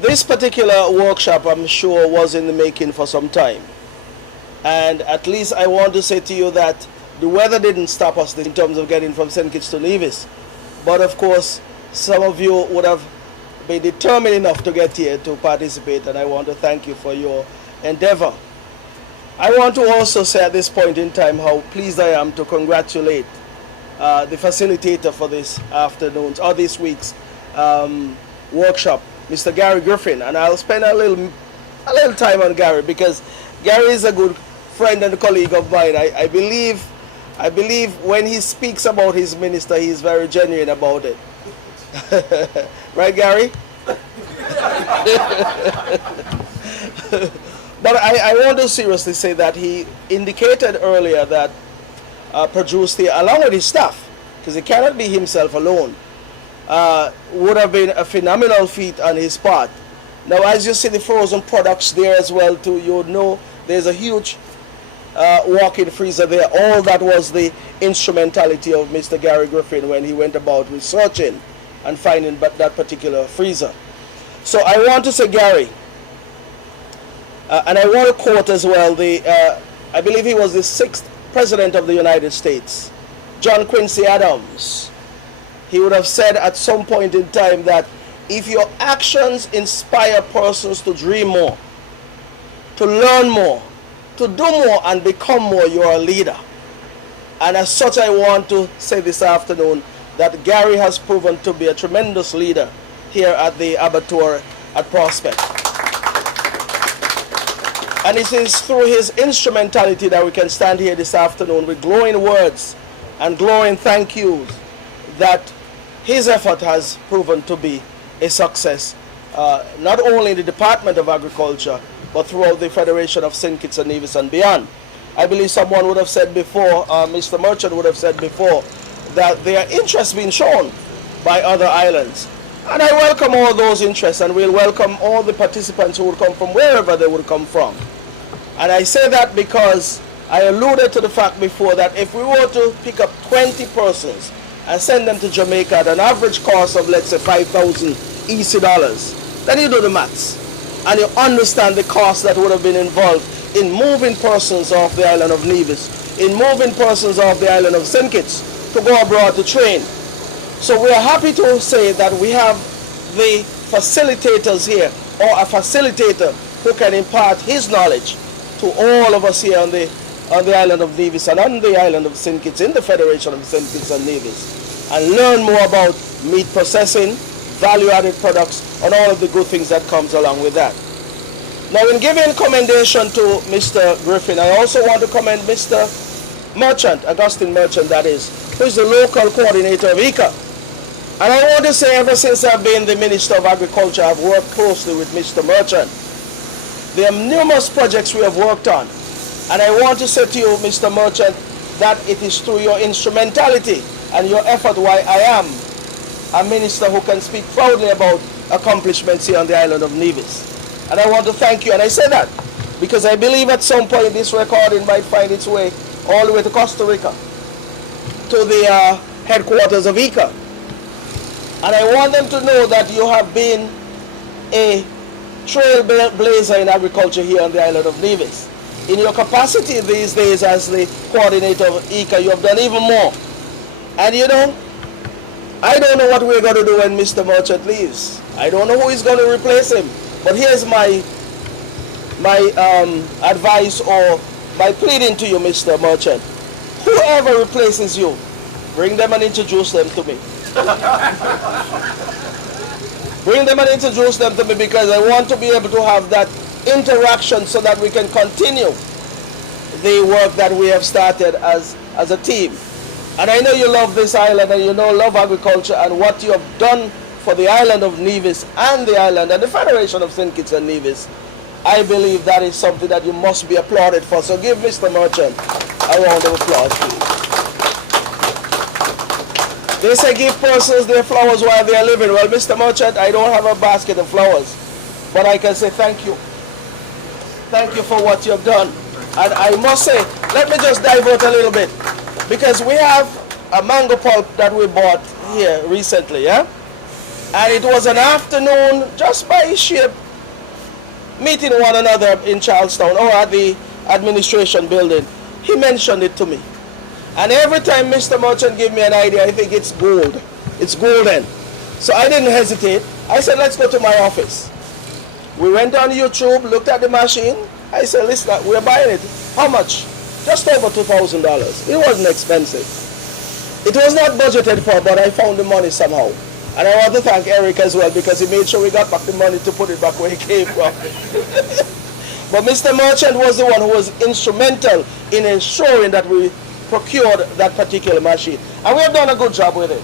this particular workshop, I'm sure, was in the making for some time. And at least I want to say to you that the weather didn't stop us in terms of getting from St. Kitts to Nevis. But of course, some of you would have been determined enough to get here to participate, and I want to thank you for your endeavor. I want to also say at this point in time how pleased I am to congratulate the facilitator for this afternoon's or this week's workshop, Mr. Gary Griffin, and I'll spend a little time on Gary because Gary is a good friend and colleague of mine. I believe when he speaks about his minister, he's very genuine about it. Right, Gary? But I want to seriously say that he indicated earlier that produced here, along with his staff, because he cannot be himself alone, would have been a phenomenal feat on his part. Now, as you see the frozen products there as well too, you know there's a huge walk-in freezer there. All that was the instrumentality of Mr. Gary Griffin when he went about researching and finding that particular freezer. So I want to say, Gary, and I want to quote as well, I believe he was the 6th President of the United States, John Quincy Adams. He would have said at some point in time that if your actions inspire persons to dream more, to learn more, to do more and become more, you are a leader. And as such, I want to say this afternoon that Gary has proven to be a tremendous leader here at the abattoir at Prospect. And it is through his instrumentality that we can stand here this afternoon with glowing words and glowing thank yous that his effort has proven to be a success, not only in the Department of Agriculture, but throughout the Federation of St. Kitts and Nevis and beyond. I believe someone would have said before, Mr. Merchant would have said before, that their interest being shown by other islands. And I welcome all those interests, and we'll welcome all the participants who would come from wherever they would come from. And I say that because I alluded to the fact before that if we were to pick up 20 persons and send them to Jamaica at an average cost of, let's say, 5,000 EC dollars, then you do the maths. And you understand the cost that would have been involved in moving persons off the island of Nevis, in moving persons off the island of St. Kitts to go abroad to train. So we are happy to say that we have the facilitators here, or a facilitator who can impart his knowledge to all of us here on the island of Nevis and on the island of St. Kitts, in the Federation of St. Kitts and Nevis, and learn more about meat processing, value-added products, and all of the good things that comes along with that. Now, in giving commendation to Mr. Griffin, I also want to commend Mr. Merchant, Augustine Merchant that is, who is the local coordinator of IICA. And I want to say, ever since I've been the Minister of Agriculture, I've worked closely with Mr. Merchant. There are numerous projects we have worked on. And I want to say to you, Mr. Merchant, that it is through your instrumentality and your effort why I am a minister who can speak proudly about accomplishments here on the island of Nevis. And I want to thank you. And I say that because I believe at some point this recording might find its way all the way to Costa Rica, to the headquarters of IICA. And I want them to know that you have been a trailblazer in agriculture here on the island of Nevis. In your capacity these days as the coordinator of IICA, you have done even more. And you know, I don't know what we're going to do when Mr. Merchant leaves. I don't know who is going to replace him. But here's my advice or my pleading to you, Mr. Merchant. Whoever replaces you, bring them and introduce them to me. Bring them and introduce them to me, because I want to be able to have that interaction so that we can continue the work that we have started as a team. And I know you love this island and you love agriculture, and what you have done for the island of Nevis and the island and the Federation of St. Kitts and Nevis. I believe that is something that you must be applauded for. So give Mr. Merchant a round of applause, please. They say give persons their flowers while they are living. Well, Mr. Merchant, I don't have a basket of flowers, but I can say thank you. Thank you for what you have done. And I must say, let me just divert a little bit, because we have a mango pulp that we bought here recently, yeah? And it was an afternoon, just by sheer meeting one another in Charlestown or at the administration building. He mentioned it to me. And every time Mr. Merchant gave me an idea, I think it's gold. It's golden. So I didn't hesitate. I said, let's go to my office. We went on YouTube, looked at the machine. I said, listen, we're buying it. How much? Just over $2,000. It wasn't expensive. It was not budgeted for, but I found the money somehow. And I want to thank Eric as well, because he made sure we got back the money to put it back where it came from. But Mr. Merchant was the one who was instrumental in ensuring that we procured that particular machine. And we have done a good job with it.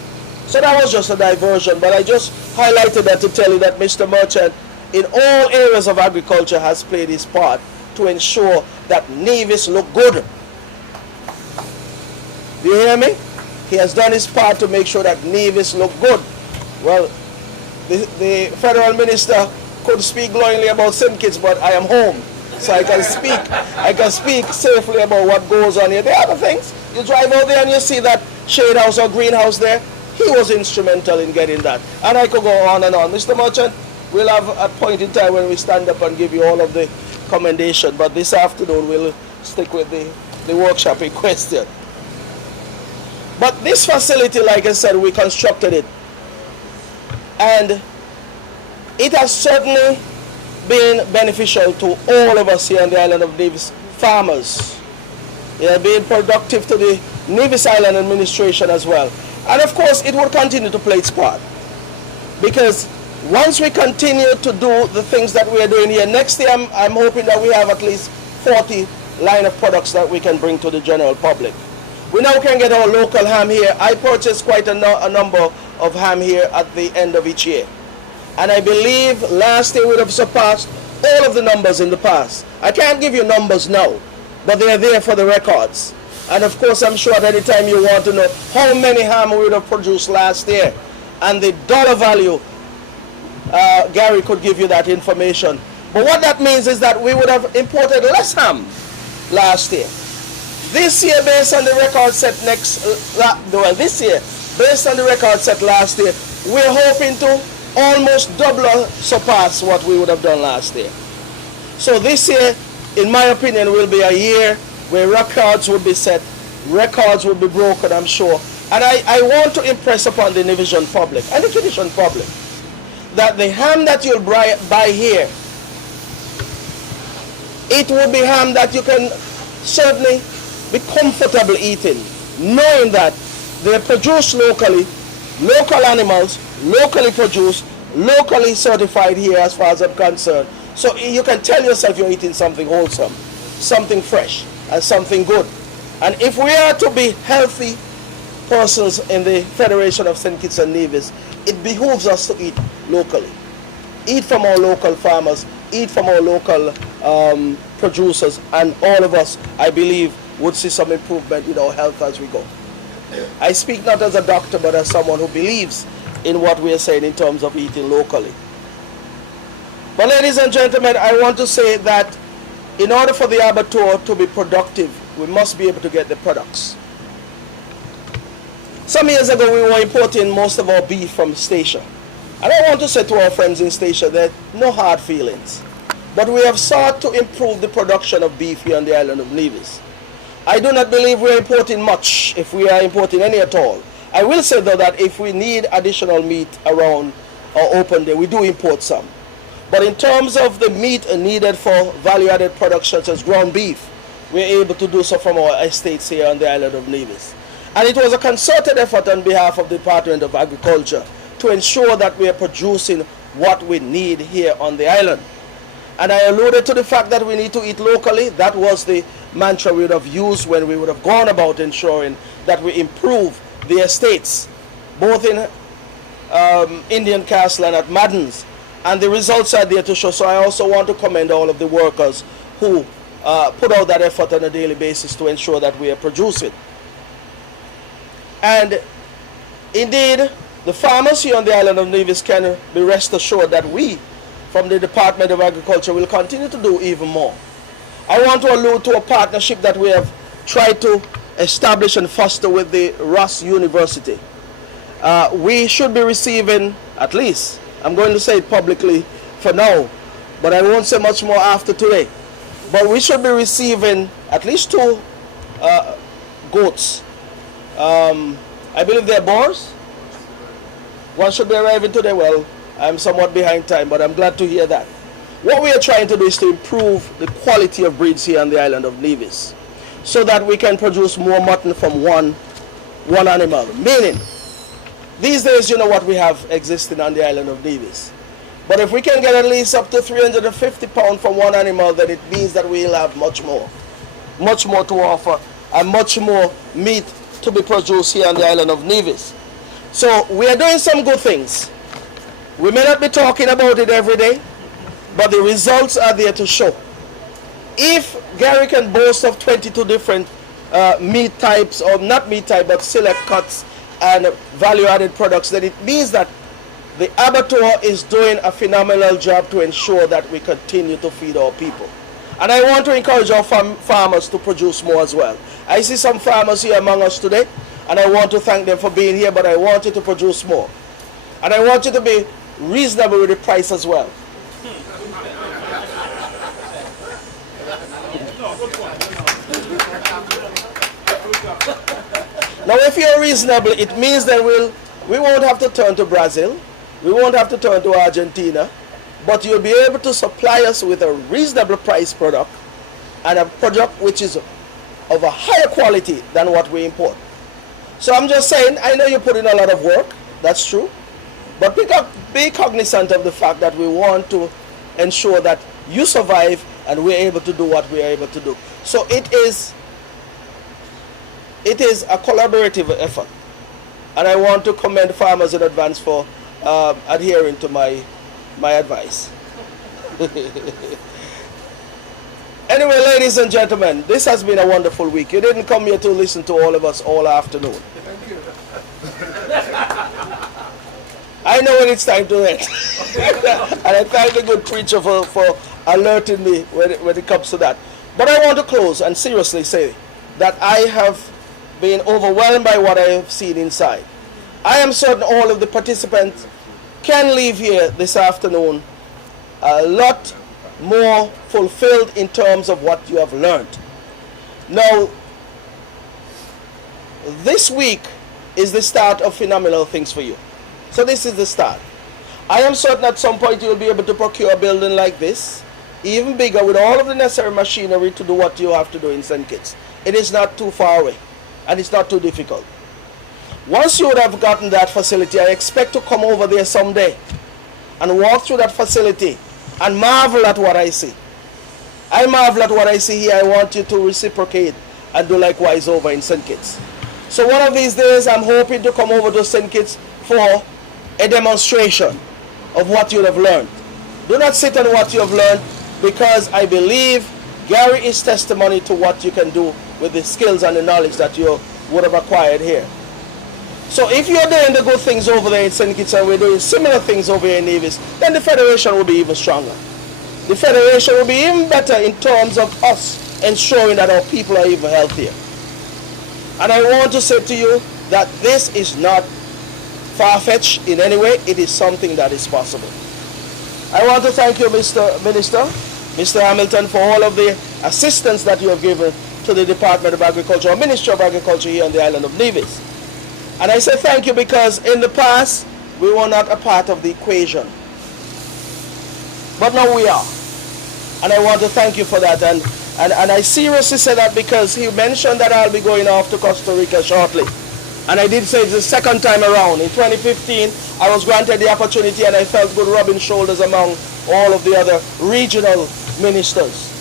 So that was just a diversion, but I just highlighted that to tell you that Mr. Merchant, in all areas of agriculture, has played his part to ensure that Nevis look good. Do you hear me? He has done his part to make sure that Nevis look good. Well, the federal minister could speak glowingly about St. Kitts, but I am home. so I can speak safely about what goes on here. The other things, you drive out there and you see that shade house or greenhouse there. He was instrumental in getting that. And I could go on and on. Mr. Merchant, we'll have a point in time when we stand up and give you all of the commendation. But this afternoon we'll stick with the workshop in question. But this facility, like I said, we constructed it. And it has certainly been beneficial to all of us here on the island of Nevis, farmers. It has been productive to the Nevis Island administration as well. And of course, it will continue to play its part. Because once we continue to do the things that we are doing here, next year I'm hoping that we have at least 40 line of products that we can bring to the general public. We now can get our local ham here. I purchased quite a number of ham here at the end of each year. And I believe last year would have surpassed all of the numbers in the past. I can't give you numbers now, but they are there for the records. And of course, I'm sure at any time you want to know how many ham we would have produced last year and the dollar value, Gary could give you that information. But what that means is that we would have imported less ham last year. This year, based on the record set this year, based on the record set last year, we're hoping to almost double or surpass what we would have done last year. So this year, in my opinion, will be a year where records will be set, records will be broken, I'm sure. And I want to impress upon the Nevisian public and the Tunisian public that the ham that you'll buy here, it will be ham that you can certainly be comfortable eating, knowing that they're produced locally, local animals, locally produced, locally certified here as far as I'm concerned. So you can tell yourself you're eating something wholesome, something fresh, and something good. And if we are to be healthy persons in the Federation of St. Kitts and Nevis, it behooves us to eat locally. Eat from our local farmers, eat from our local producers, and all of us, I believe, would see some improvement in our health as we go. I speak not as a doctor, but as someone who believes in what we are saying in terms of eating locally. But ladies and gentlemen, I want to say that in order for the abattoir to be productive, we must be able to get the products. Some years ago, we were importing most of our beef from Statia. And I want to say to our friends in Statia that no hard feelings. But we have sought to improve the production of beef here on the island of Nevis. I do not believe we are importing much, if we are importing any at all. I will say though that if we need additional meat around our open day, we do import some. But in terms of the meat needed for value-added products such as ground beef, we're able to do so from our estates here on the island of Nevis. And it was a concerted effort on behalf of the Department of Agriculture to ensure that we are producing what we need here on the island. And I alluded to the fact that we need to eat locally. That was the mantra we would have used when we would have gone about ensuring that we improve the estates, both in Indian Castle and at Madden's. And the results are there to show. So I also want to commend all of the workers who put out that effort on a daily basis to ensure that we are producing. And indeed, the farmers here on the island of Nevis can be rest assured that we, from the Department of Agriculture, will continue to do even more. I want to allude to a partnership that we have tried to establish and foster with the Ross University. We should be receiving, at least, I'm going to say it publicly for now, but I won't say much more after today. But we should be receiving at least 2 goats. I believe they're boars. One should be arriving today. Well, I'm somewhat behind time, but I'm glad to hear that. What we are trying to do is to improve the quality of breeds here on the island of Nevis, so that we can produce more mutton from one animal. Meaning, these days, you know what we have existing on the island of Nevis. But if we can get at least up to 350 pounds from one animal, then it means that we'll have much more to offer, and much more meat to be produced here on the island of Nevis. So we are doing some good things. We may not be talking about it every day, but the results are there to show. If Gary can boast of 22 different meat types, or not meat type, but select cuts and value-added products, then it means that the abattoir is doing a phenomenal job to ensure that we continue to feed our people. And I want to encourage our farmers to produce more as well. I see some farmers here among us today, and I want to thank them for being here, but I want you to produce more. And I want you to be reasonable with the price as well. Now, if you're reasonable, it means that we won't have to turn to Brazil, we won't have to turn to Argentina, but you'll be able to supply us with a reasonable price product, and a product which is of a higher quality than what we import. So I'm just saying, I know you put in a lot of work, that's true, but be cognizant of the fact that we want to ensure that you survive and we're able to do what we're able to do. So it is a collaborative effort, and I want to commend farmers in advance for adhering to my advice. Anyway, ladies and gentlemen, this has been a wonderful week. You didn't come here to listen to all of us all afternoon. Thank you. I know when it's time to end. And I thank the good preacher for alerting me when it comes to that. But I want to close and seriously say that I have been overwhelmed by what I have seen inside. I am certain all of the participants can leave here this afternoon a lot more fulfilled in terms of what you have learned. Now, this week is the start of phenomenal things for you. So this is the start. I am certain at some point you will be able to procure a building like this, even bigger, with all of the necessary machinery to do what you have to do in St. Kitts. It is not too far away, and it's not too difficult. Once you would have gotten that facility, I expect to come over there someday and walk through that facility and marvel at what I see. I marvel at what I see here. I want you to reciprocate and do likewise over in St. Kitts. So one of these days, I'm hoping to come over to St. Kitts for a demonstration of what you have learned. Do not sit on what you have learned, because I believe Gary is testimony to what you can do with the skills and the knowledge that you would have acquired here. So if you're doing the good things over there in St. Kitts and we're doing similar things over here in Nevis, then the Federation will be even stronger. The Federation will be even better in terms of us ensuring that our people are even healthier. And I want to say to you that this is not far-fetched in any way. It is something that is possible. I want to thank you, Mr. Minister, Mr. Hamilton, for all of the assistance that you have given to the Department of Agriculture, or Ministry of Agriculture here on the island of Nevis. And I say thank you because in the past, we were not a part of the equation. But now we are. And I want to thank you for that. And I seriously say that because he mentioned that I'll be going off to Costa Rica shortly. And I did say it's the second time around. In 2015, I was granted the opportunity and I felt good rubbing shoulders among all of the other regional ministers.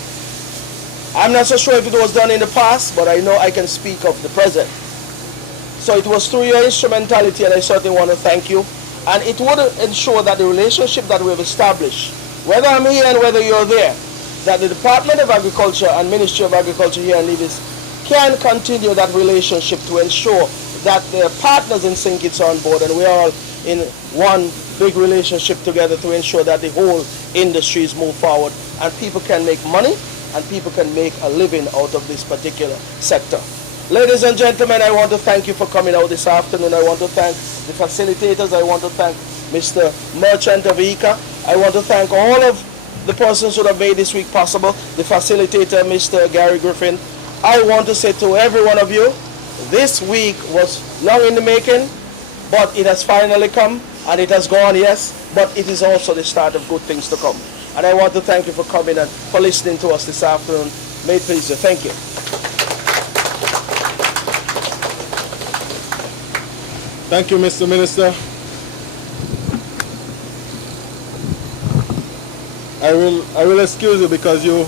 I'm not so sure if it was done in the past, but I know I can speak of the present. So it was through your instrumentality, and I certainly want to thank you. And it would ensure that the relationship that we've established, whether I'm here and whether you're there, that the Department of Agriculture and Ministry of Agriculture here in Nevis can continue that relationship to ensure that their partners in St. Kitts are on board, and we're all in one big relationship together to ensure that the whole industries move forward and people can make money and people can make a living out of this particular sector. Ladies and gentlemen, I want to thank you for coming out this afternoon. I want to thank the facilitators. I want to thank Mr. Merchant of IICA. I want to thank all of the persons who have made this week possible. The facilitator, Mr. Gary Griffin. I want to say to every one of you, this week was long in the making, but it has finally come, and it has gone, yes, but it is also the start of good things to come. And I want to thank you for coming and for listening to us this afternoon. May it please you. Thank you. Thank you, Mr. Minister. I will excuse you because you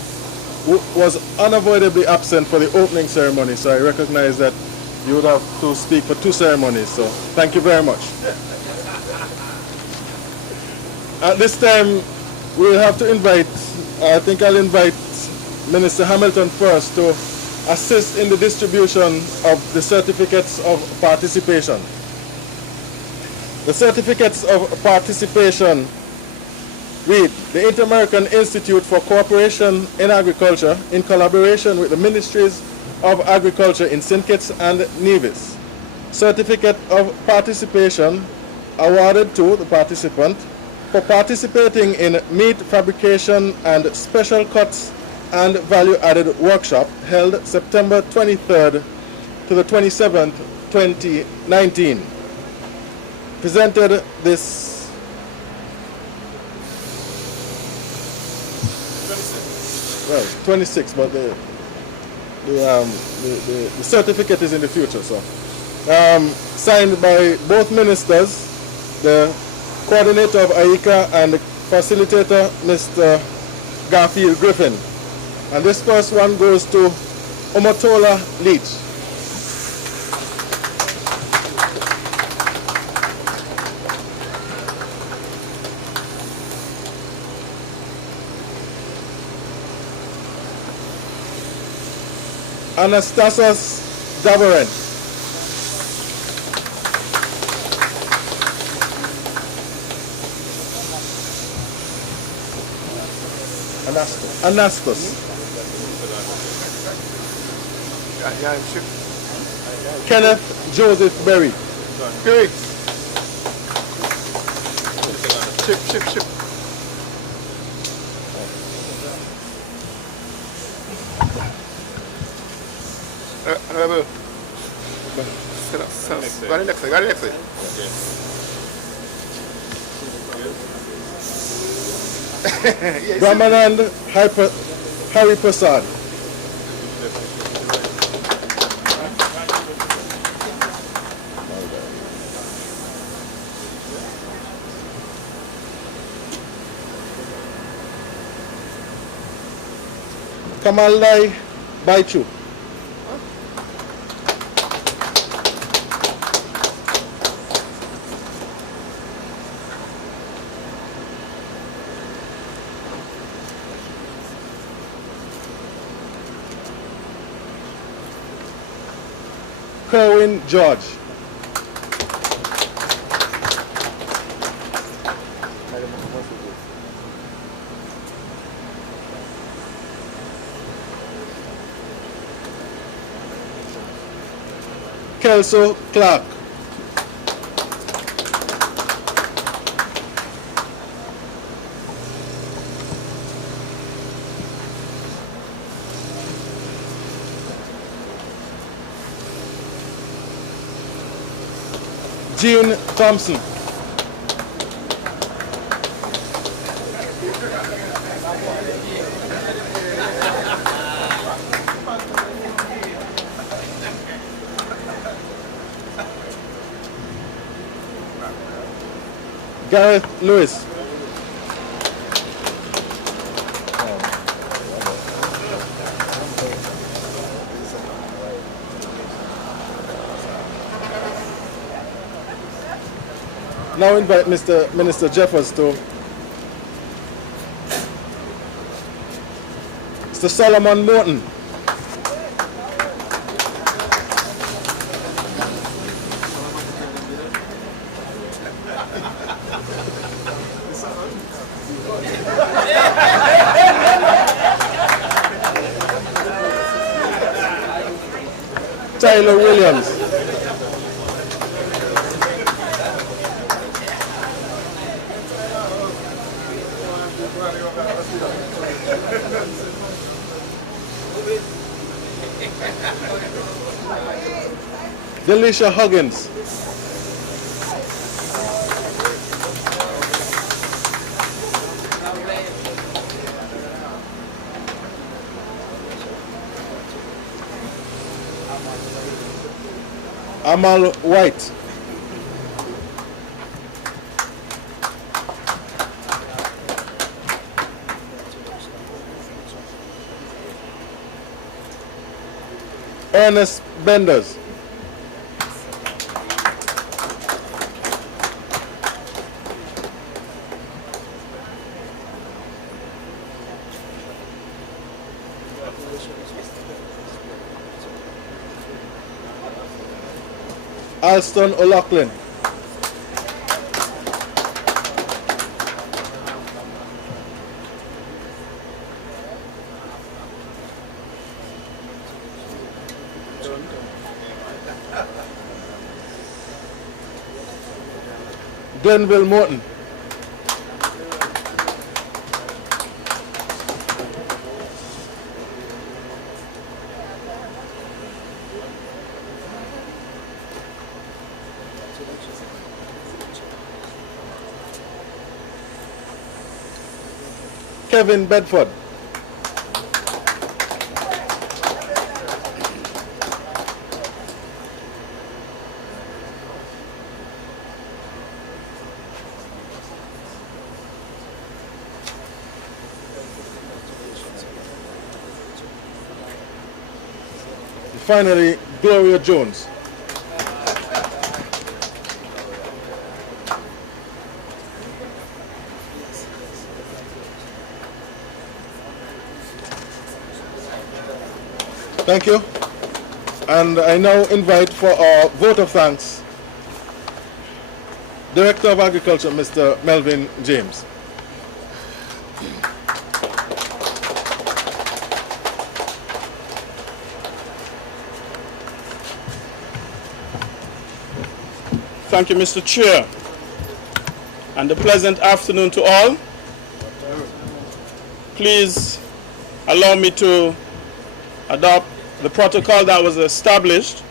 was unavoidably absent for the opening ceremony, so I recognize that you would have to speak for two ceremonies, so thank you very much. At this time, we'll have to invite, I think I'll invite Minister Hamilton first to assist in the distribution of the certificates of participation. The certificates of participation Read, the Inter-American Institute for Cooperation in Agriculture, in collaboration with the Ministries of Agriculture in St. Kitts and Nevis. Certificate of participation awarded to the participant for participating in meat fabrication and special cuts and value-added workshop held September 23rd to the 27th, 2019. Presented this 26, but the certificate is in the future. So, signed by both ministers, the coordinator of IICA and the facilitator, Mr. Garfield Griffin. And this first one goes to Omotola Leach. Anastasios Davoren. Anastos. Kenneth Joseph Berry. Ship. Brahmanand Hari Prasad. Kamalai Baichu. Kerwin George. Kelso Clark. Jean Thompson. Gareth Lewis. Now invite Mr. Minister Jeffers to Mr. Solomon Morton. Tyler Williams. Delisha Huggins. Amal White. Ernest Benders. Alston O'Loughlin. Glenville Morton. Kevin Bedford. Finally, Gloria Jones. Thank you. And I now invite for our vote of thanks, Director of Agriculture, Mr. Melvin James. Thank you, Mr. Chair, and a pleasant afternoon to all. Please allow me to adopt the protocol that was established.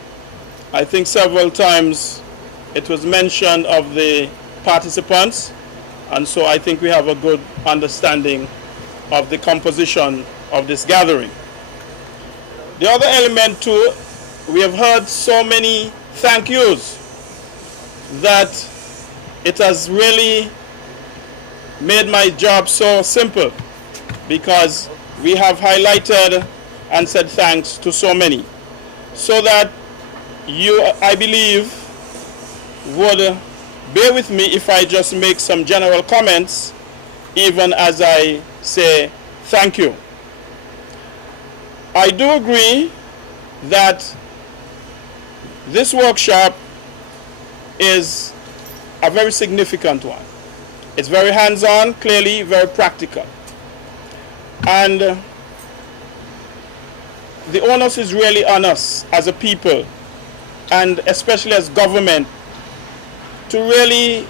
I think several times it was mentioned of the participants, and so I think we have a good understanding of the composition of this gathering. The other element too, we have heard so many thank yous that it has really made my job so simple, because we have highlighted and said thanks to so many, so that you, I believe, would bear with me if I just make some general comments even as I say thank you. I do agree that this workshop is a very significant one. It's very hands-on, clearly very practical. And the onus is really on us as a people, and especially as government, to really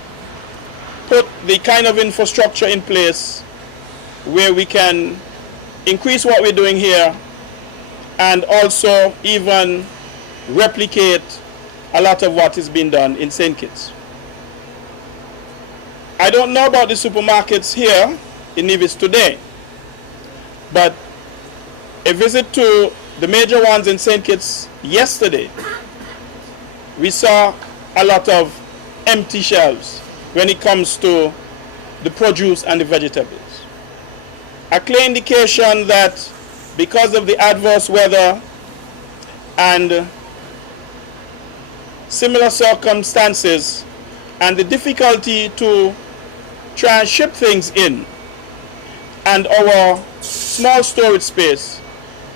put the kind of infrastructure in place where we can increase what we're doing here and also even replicate a lot of what is being done in St. Kitts. I don't know about the supermarkets here in Nevis today, but a visit to the major ones in St. Kitts yesterday, we saw a lot of empty shelves when it comes to the produce and the vegetables. A clear indication that because of the adverse weather and similar circumstances and the difficulty to try and ship things in and our small storage space,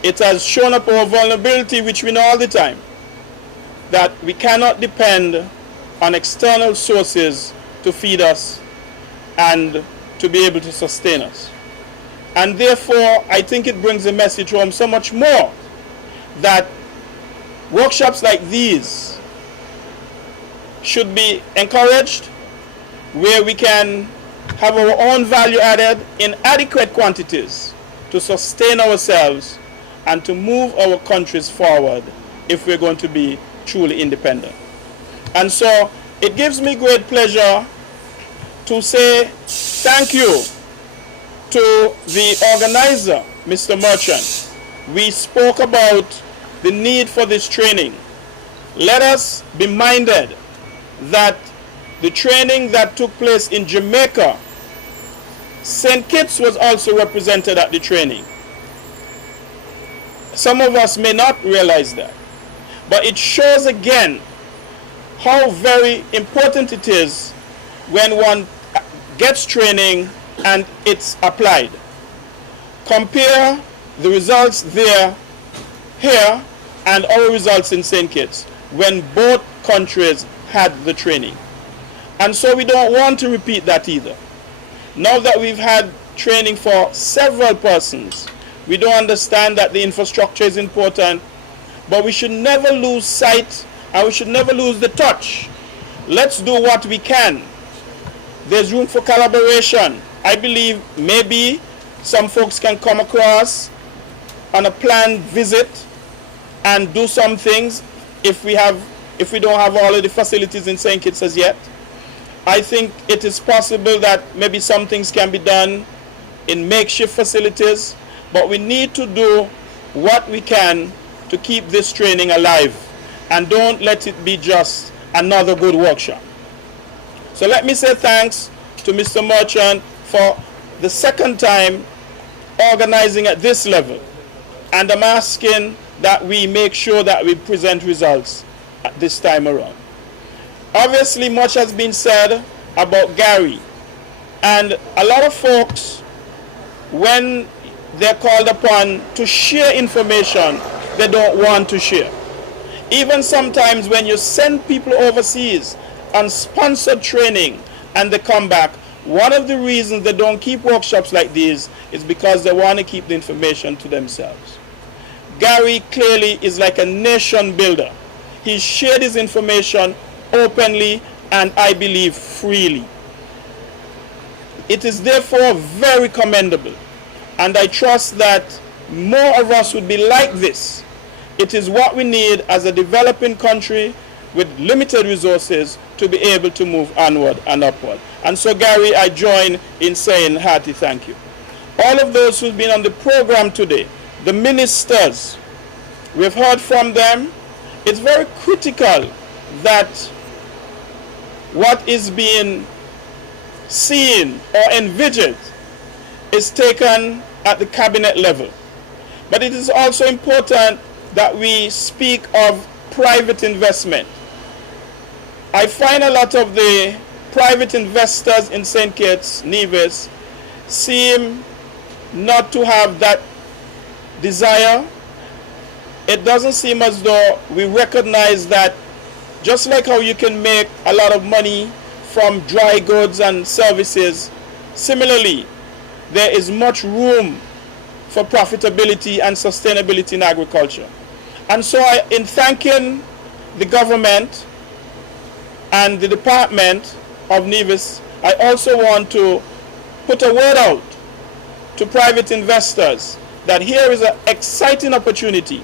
it has shown up our vulnerability, which we know all the time, that we cannot depend on external sources to feed us and to be able to sustain us. And therefore, I think it brings a message home so much more that workshops like these should be encouraged, where we can have our own value added in adequate quantities to sustain ourselves and to move our countries forward if we're going to be truly independent. And so it gives me great pleasure to say thank you to the organizer, Mr. Merchant. We spoke about the need for this training. Let us be minded that the training that took place in Jamaica, St. Kitts was also represented at the training. Some of us may not realize that, but it shows again how very important it is when one gets training and it's applied. Compare the results there, here, and our results in St. Kitts when both countries had the training. And so we don't want to repeat that either. Now that we've had training for several persons, we don't understand that the infrastructure is important, but we should never lose sight and we should never lose the touch. Let's do what we can there's room for collaboration. I believe maybe some folks can come across on a planned visit and do some things if we don't have all of the facilities in St. Kitts as yet. I think it is possible that maybe some things can be done in makeshift facilities, but we need to do what we can to keep this training alive and don't let it be just another good workshop. So let me say thanks to Mr. Merchant for the second time organizing at this level, and I'm asking that we make sure that we present results at this time around. Obviously, much has been said about Gary, and a lot of folks, when they're called upon to share information, they don't want to share. Even sometimes when you send people overseas on sponsored training and they come back, one of the reasons they don't keep workshops like these is because they want to keep the information to themselves. Gary clearly is like a nation builder. He shared his information openly and I believe freely. It is therefore very commendable, and I trust that more of us would be like this. It is what we need as a developing country with limited resources to be able to move onward and upward. And so, Gary, I join in saying hearty thank you. All of those who've been on the program today, the ministers, we've heard from them. It's very critical that what is being seen or envisaged is taken at the cabinet level. But it is also important that we speak of private investment. I find a lot of the private investors in St. Kitts, Nevis, seem not to have that desire. It doesn't seem as though we recognize that just like how you can make a lot of money from dry goods and services, similarly, there is much room for profitability and sustainability in agriculture. And so in thanking the government and the Department of Nevis, I also want to put a word out to private investors that here is an exciting opportunity.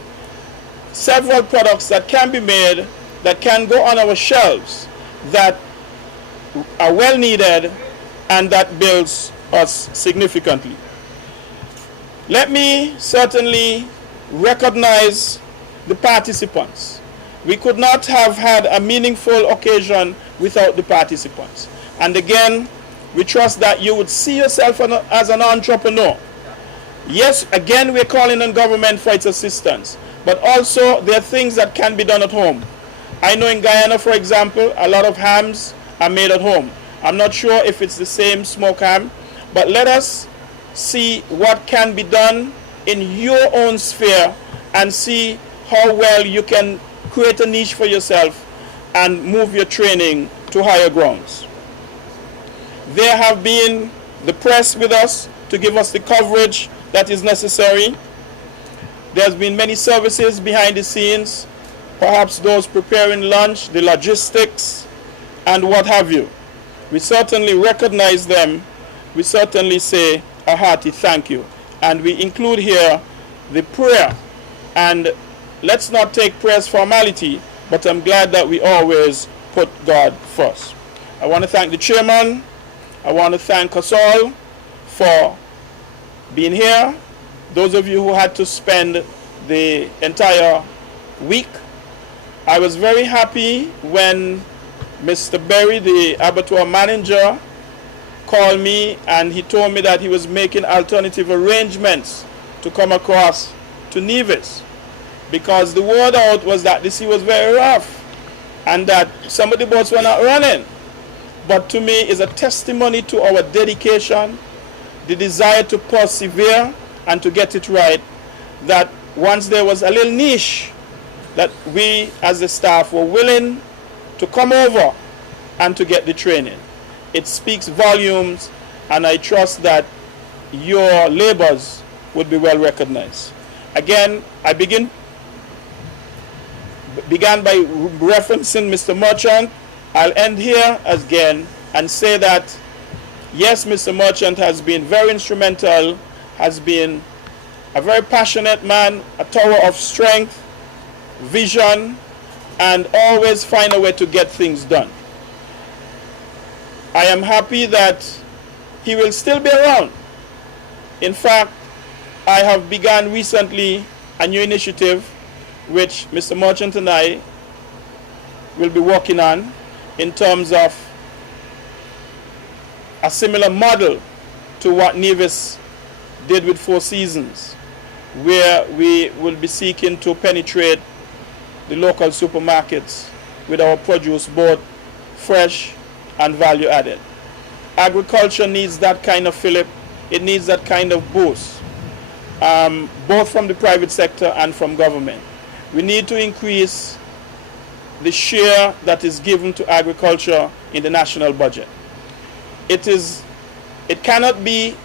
Several products that can be made, that can go on our shelves, that are well needed and that builds us significantly. Let me certainly recognize the participants. We could not have had a meaningful occasion without the participants. And again, we trust that you would see yourself as an entrepreneur. Yes, again, we're calling on government for its assistance, but also there are things that can be done at home. I know in Guyana, for example, a lot of hams are made at home. I'm not sure if it's the same smoke ham, but let us see what can be done in your own sphere and see how well you can create a niche for yourself and move your training to higher grounds. There have been the press with us to give us the coverage that is necessary. There's been many services behind the scenes, perhaps those preparing lunch, the logistics, and what have you. We certainly recognize them. We certainly say a hearty thank you. And we include here the prayer. And let's not take prayer as formality, but I'm glad that we always put God first. I want to thank the chairman. I want to thank us all for being here. Those of you who had to spend the entire week. I was very happy when Mr. Berry, the abattoir manager, called me and he told me that he was making alternative arrangements to come across to Nevis, because the word out was that the sea was very rough and that some of the boats were not running. But to me, it's a testimony to our dedication, the desire to persevere and to get it right, that once there was a little niche, that we as the staff were willing to come over and to get the training. It speaks volumes, and I trust that your labors would be well recognized. Again, I began by referencing Mr. Merchant. I'll end here again and say that Yes, Mr. Merchant has been very instrumental, has been a very passionate man, a tower of strength, vision, and always find a way to get things done. I am happy that he will still be around. In fact, I have begun recently a new initiative which Mr. Merchant and I will be working on in terms of a similar model to what Nevis did with Four Seasons, where we will be seeking to penetrate the local supermarkets with our produce, both fresh and value added. Agriculture needs that kind of fillip. It needs that kind of boost, both from the private sector and from government. We need to increase the share that is given to agriculture in the national budget. It cannot be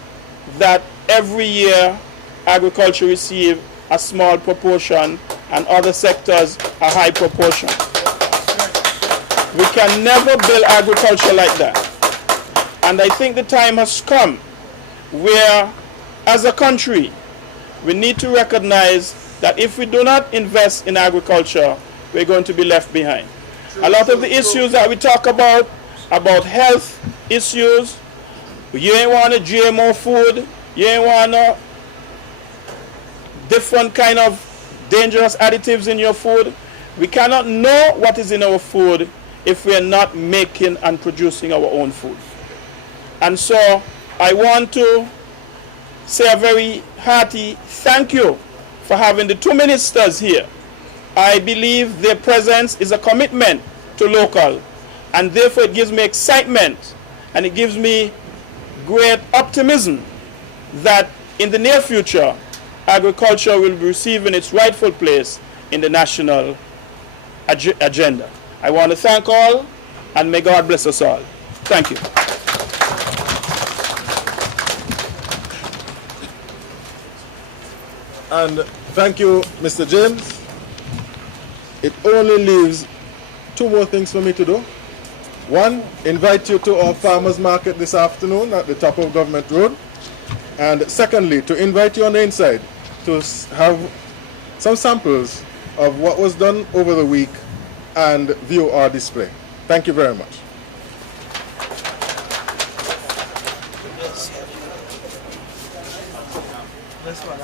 that every year agriculture receives a small proportion and other sectors a high proportion. We can never build agriculture like that. And I think the time has come where, as a country, we need to recognize that if we do not invest in agriculture, we're going to be left behind. A lot of the issues that we talk about health issues, you ain't want a GMO food, you ain't want a different kind of dangerous additives in your food. We cannot know what is in our food if we are not making and producing our own food. And so I want to say a very hearty thank you for having the two ministers here. I believe their presence is a commitment to local, and therefore it gives me excitement and it gives me great optimism that in the near future agriculture will be receiving its rightful place in the national agenda. I want to thank all, and may God bless us all. Thank you. And thank you, Mr. James. It only leaves two more things for me to do. One, invite you to our farmers market this afternoon at the top of Government Road. And secondly, to invite you on the inside to have some samples of what was done over the week and view our display. Thank you very much. This one,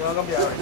you're gonna be all right.